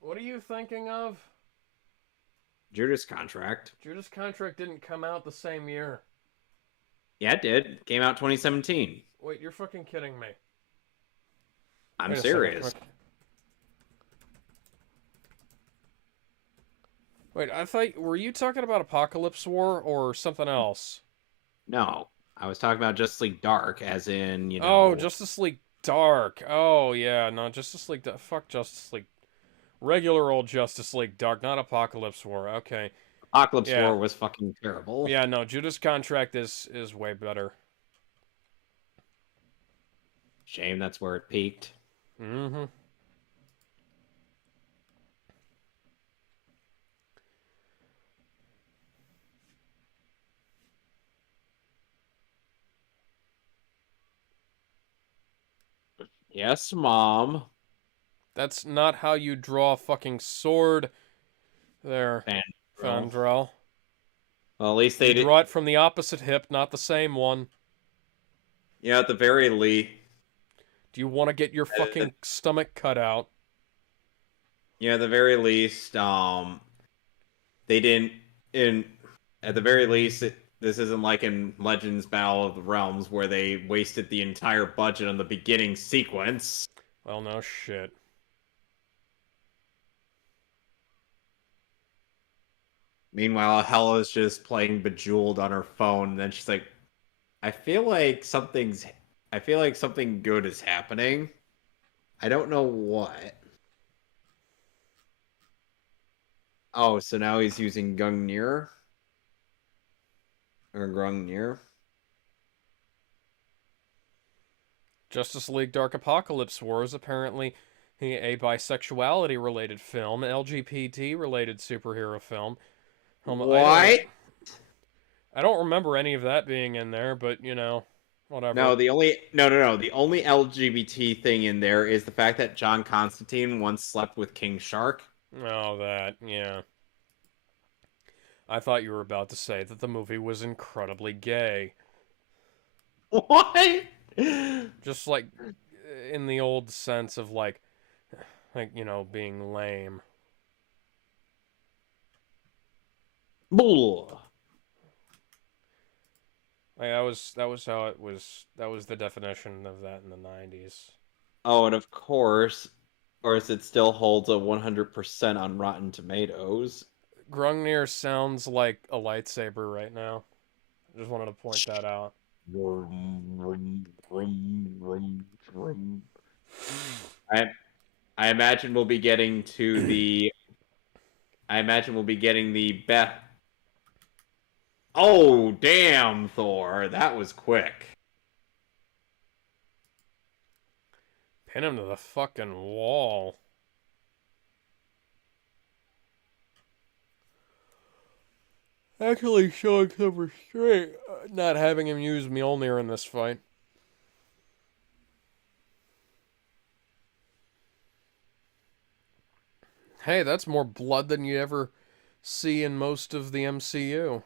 what are you thinking of? Judas Contract. Judas Contract didn't come out the same year. Yeah, it did. It came out 2017. Wait, you're fucking kidding me. I'm Wait a serious. second. Wait, I thought were you talking about Apocalypse War or something else? No, I was talking about Justice League Dark, as in, you know. Oh, Justice League Dark. Oh yeah, no, Justice League. Fuck Justice League. Regular old Justice League Dark, not Apocalypse War. Okay. Apocalypse Yeah. War was fucking terrible. Yeah, no, Judas Contract is way better. Shame that's where it peaked. Mm-hmm. Yes, Mom. That's not how you draw a fucking sword. There, Fandrel. Well, at least they You did. draw it from the opposite hip, not the same one. Yeah, at the very least. Do you want to get your fucking stomach cut out? Yeah, at the very least, they didn't. At the very least, this isn't like in Legends Battle of the Realms where they wasted the entire budget on the beginning sequence. Well, no shit. Meanwhile, Hela's just playing Bejeweled on her phone, and then she's like, I feel like something good is happening. I don't know what. Oh, so now he's using Gungnir? Or Grungnir? Justice League Dark Apocalypse War is apparently A bisexuality related film, LGBT related superhero film. What? I don't remember any of that being in there, but you know, No, whatever. the only no. The only LGBT thing in there is the fact that John Constantine once slept with King Shark. Oh, that, yeah. I thought you were about to say that the movie was incredibly gay. What? Just like in the old sense of you know, being lame. Bull. Like, that was how it was. That was the definition of that in the 90s. Oh, and of course, it still holds a 100% on Rotten Tomatoes. Grungnir sounds like a lightsaber right now. I just wanted to point that out. I I imagine we'll be getting to the. I imagine we'll be getting the Beth. Oh, damn, Thor! That was quick. Pin him to the fucking wall. Actually showing some restraint, not having him use Mjolnir in this fight. Hey, that's more blood than you ever see in most of the MCU.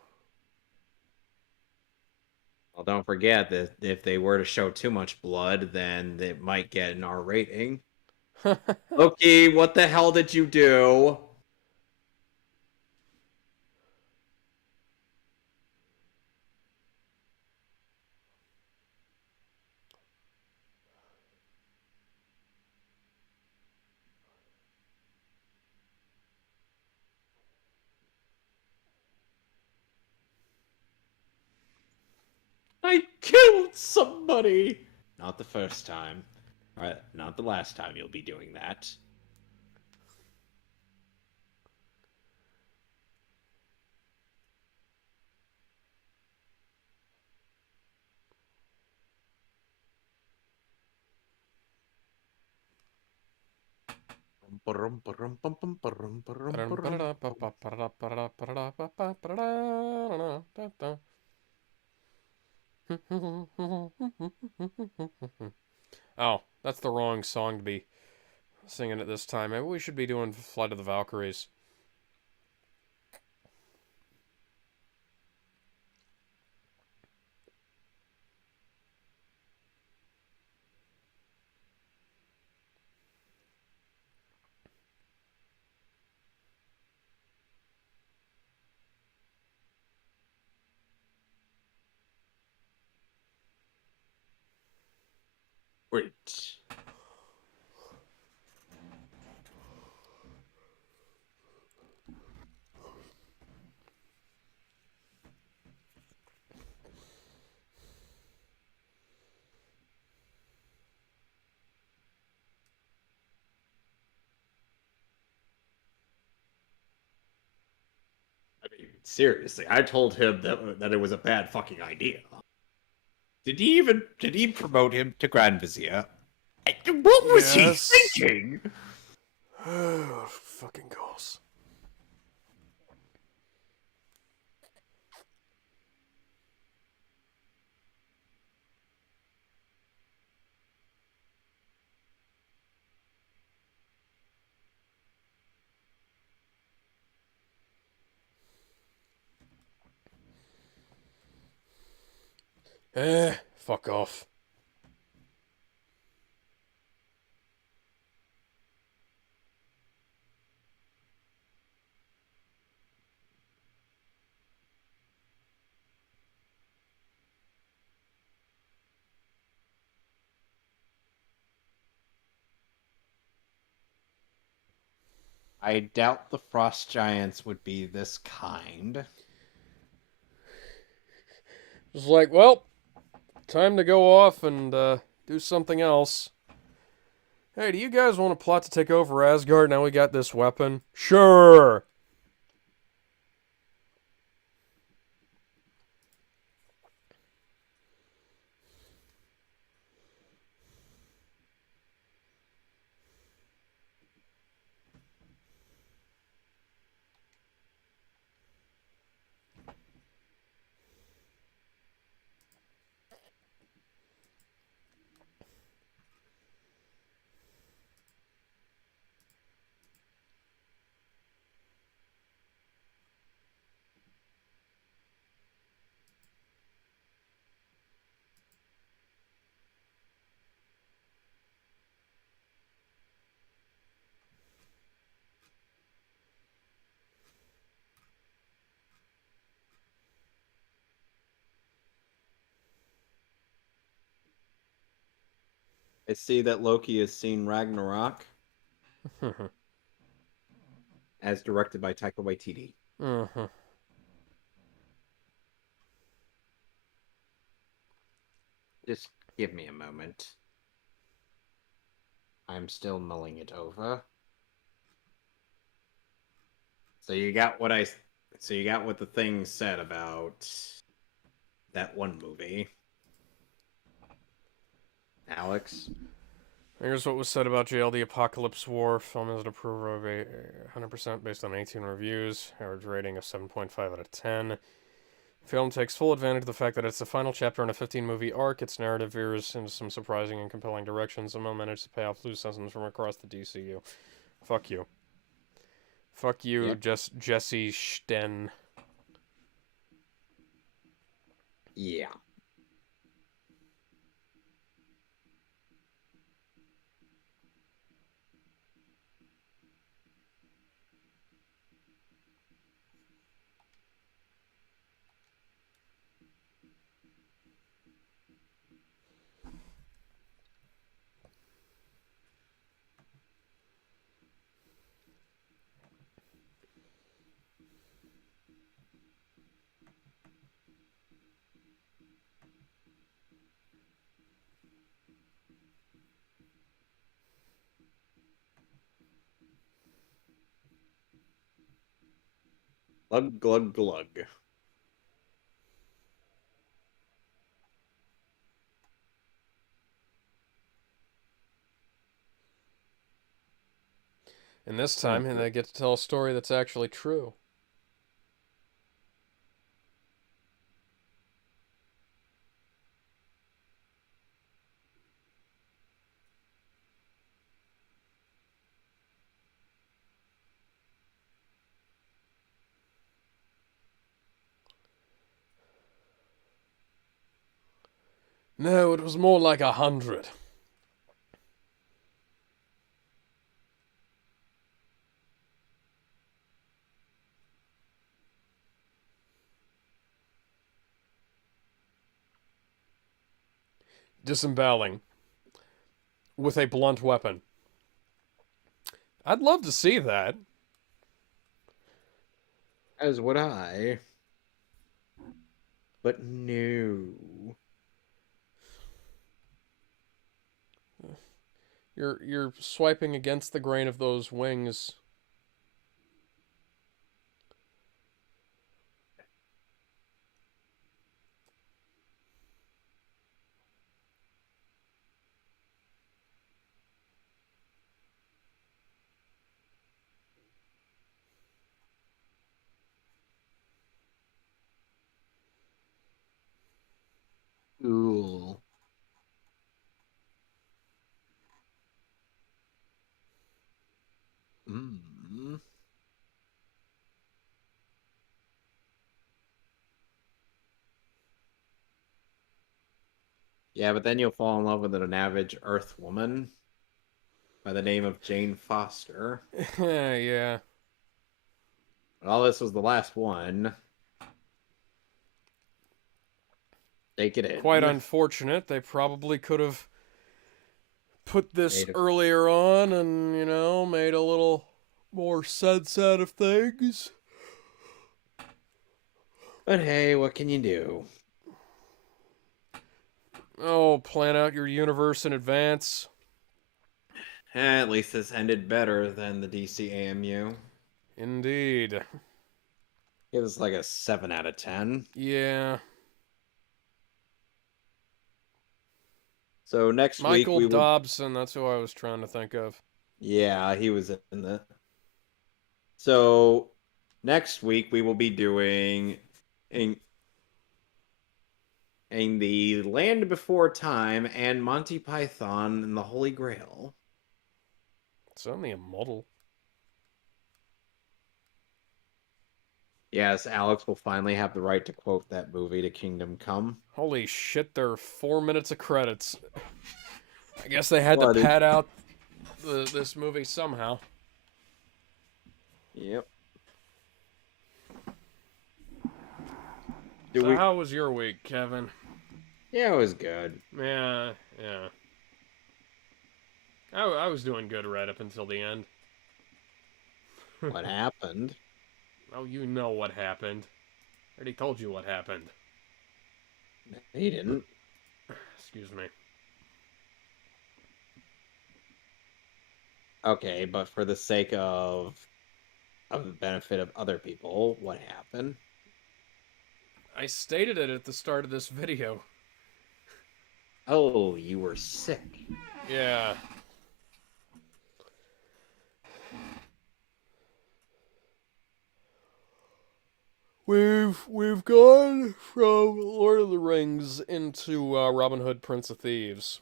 Well, don't forget that if they were to show too much blood, then it might get an R rating. Loki, what the hell did you do? I killed somebody! Not the first time. Alright, not the last time you'll be doing that. Oh, that's the wrong song to be singing at this time. Maybe we should be doing Flight of the Valkyries. Wait. I mean, seriously, I told him that it was a bad fucking idea. Did he promote him to Grand Vizier? What was he Yes. thinking? Fucking goals. Fuck off. I doubt the frost giants would be this kind. Just like, well, time to go off and do something else. Hey, do you guys want to plot to take over Asgard now we got this weapon? Sure. I see that Loki has seen Ragnarok, as directed by Taika Waititi. Uh-huh. Just give me a moment. I'm still mulling it over. So you got what the thing said about that one movie. Alex? Here's what was said about JLD Apocalypse War. Film is approved of 100% based on 18 reviews. Average rating of 7.5 out of 10. Film takes full advantage of the fact that it's the final chapter in a 15-movie arc. Its narrative veers into some surprising and compelling directions, and will manage to pay off loose ends from across the DCU. Fuck you. Fuck you, Yep. just Jesse Sten. Yeah. Glug, glug, glug. And this time, they get to tell a story that's actually true. No, it was more like 100. Disemboweling. With a blunt weapon. I'd love to see that. As would I. But no. You're swiping against the grain of those wings. Cool. Mm. Yeah, but then you'll fall in love with an average Earth woman by the name of Jane Foster. Yeah. All this was the last one. Take it in. Quite unfortunate. They probably could have put this Made it. earlier on and, made a little more sense out of things. But hey, what can you do? Oh, plan out your universe in advance. At least this ended better than the DC AMU. Indeed. It was like a 7 out of 10. Yeah. So next week Michael we will... Dobson, that's who I was trying to think of. Yeah, he was in the... So next week we will be doing in the Land Before Time and Monty Python and the Holy Grail. It's only a model. Yes, Alex will finally have the right to quote that movie to Kingdom Come. Holy shit, there are 4 minutes of credits. I guess they had to pad out this movie somehow. Yep. So how was your week, Kevin? Yeah, it was good. Yeah. I was doing good right up until the end. What happened? Oh, you know what happened. I already told you what happened. He didn't. Excuse me. Okay, but for the sake of the benefit of other people, what happened? I stated it at the start of this video. Oh, you were sick. Yeah. We've gone from Lord of the Rings into Robin Hood, Prince of Thieves.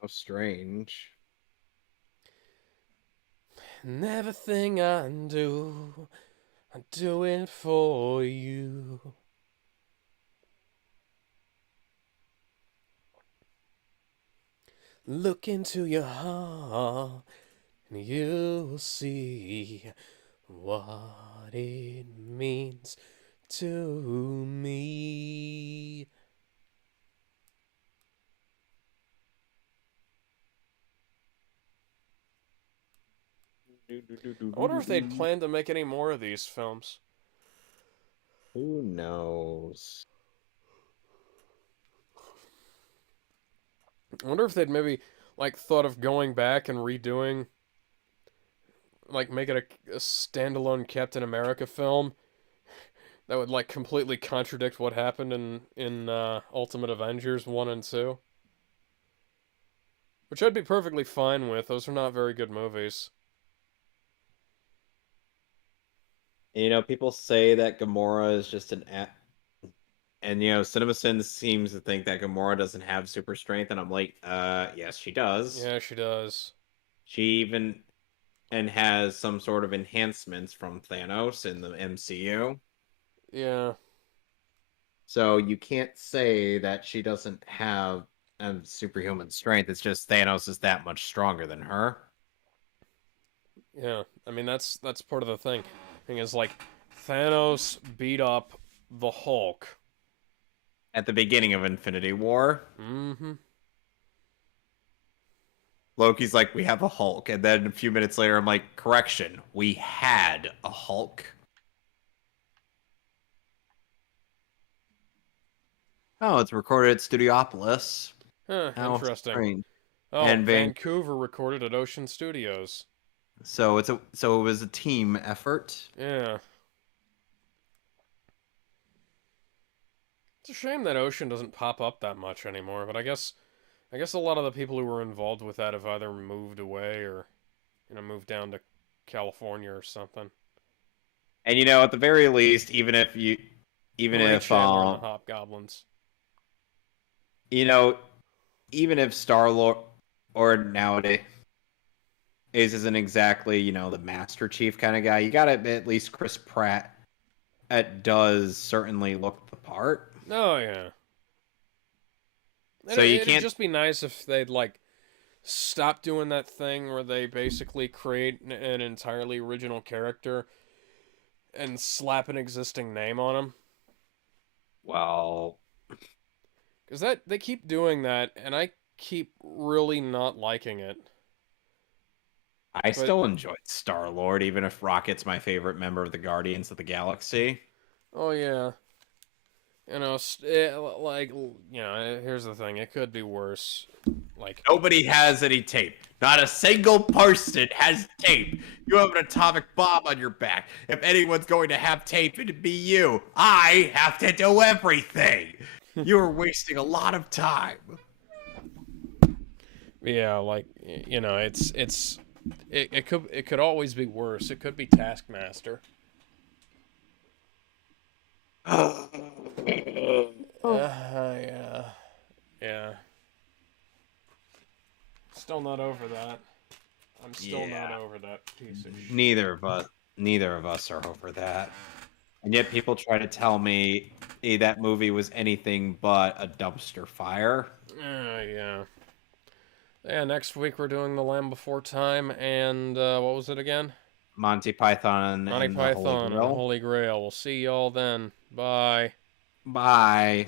How strange. And everything I do it for you. Look into your heart, and you'll see what it means to me. I wonder if they'd planned to make any more of these films. Who knows? I wonder if they'd maybe like thought of going back and redoing, like make it a standalone Captain America film that would like completely contradict what happened in Ultimate Avengers 1 and 2. Which I'd be perfectly fine with. Those are not very good movies. People say that Gamora is just and CinemaSins seems to think that Gamora doesn't have super strength, and I'm like, yes, she does. Yeah, she does. She even and has some sort of enhancements from Thanos in the MCU. Yeah. So you can't say that she doesn't have superhuman strength. It's just Thanos is that much stronger than her. Yeah. I mean that's part of the thing. Thing is like Thanos beat up the Hulk. At the beginning of Infinity War, Mm-hmm. Loki's like, we have a Hulk. And then a few minutes later, I'm like, correction, we had a Hulk. Oh, it's recorded at Studiopolis. Huh, How interesting. strange. Oh, And Vancouver recorded at Ocean Studios. so it was a team effort. Yeah. It's a shame that Ocean doesn't pop up that much anymore, but I guess a lot of the people who were involved with that have either moved away or moved down to California or something. And at the very least, even Ray if Chandler and the Hobgoblins. you know, even if Star Lord or nowadays isn't exactly, the Master Chief kind of guy, you gotta admit at least Chris Pratt does certainly look the part. Oh yeah. So you It'd can't. just be nice if they'd like stop doing that thing where they basically create an entirely original character and slap an existing name on him. Well, Because they keep doing that, and I keep really not liking it. I But still enjoyed Star Lord, even if Rocket's my favorite member of the Guardians of the Galaxy. oh yeah, here's the thing: it could be worse. Like Nobody has any tape. Not a single person has tape. You have an atomic bomb on your back. If anyone's going to have tape, it'd be you. I have to do everything. You are wasting a lot of time. yeah, like it could always be worse. It could be Taskmaster. Yeah, yeah. Still not over that. I'm still not over that piece of shit. Neither of us are over that. And yet people try to tell me that movie was anything but a dumpster fire. Yeah. Yeah, next week we're doing The Land Before Time and what was it again? Monty Python Monty and the Holy Python and the Grail. Holy Grail. We'll see y'all then. Bye. Bye.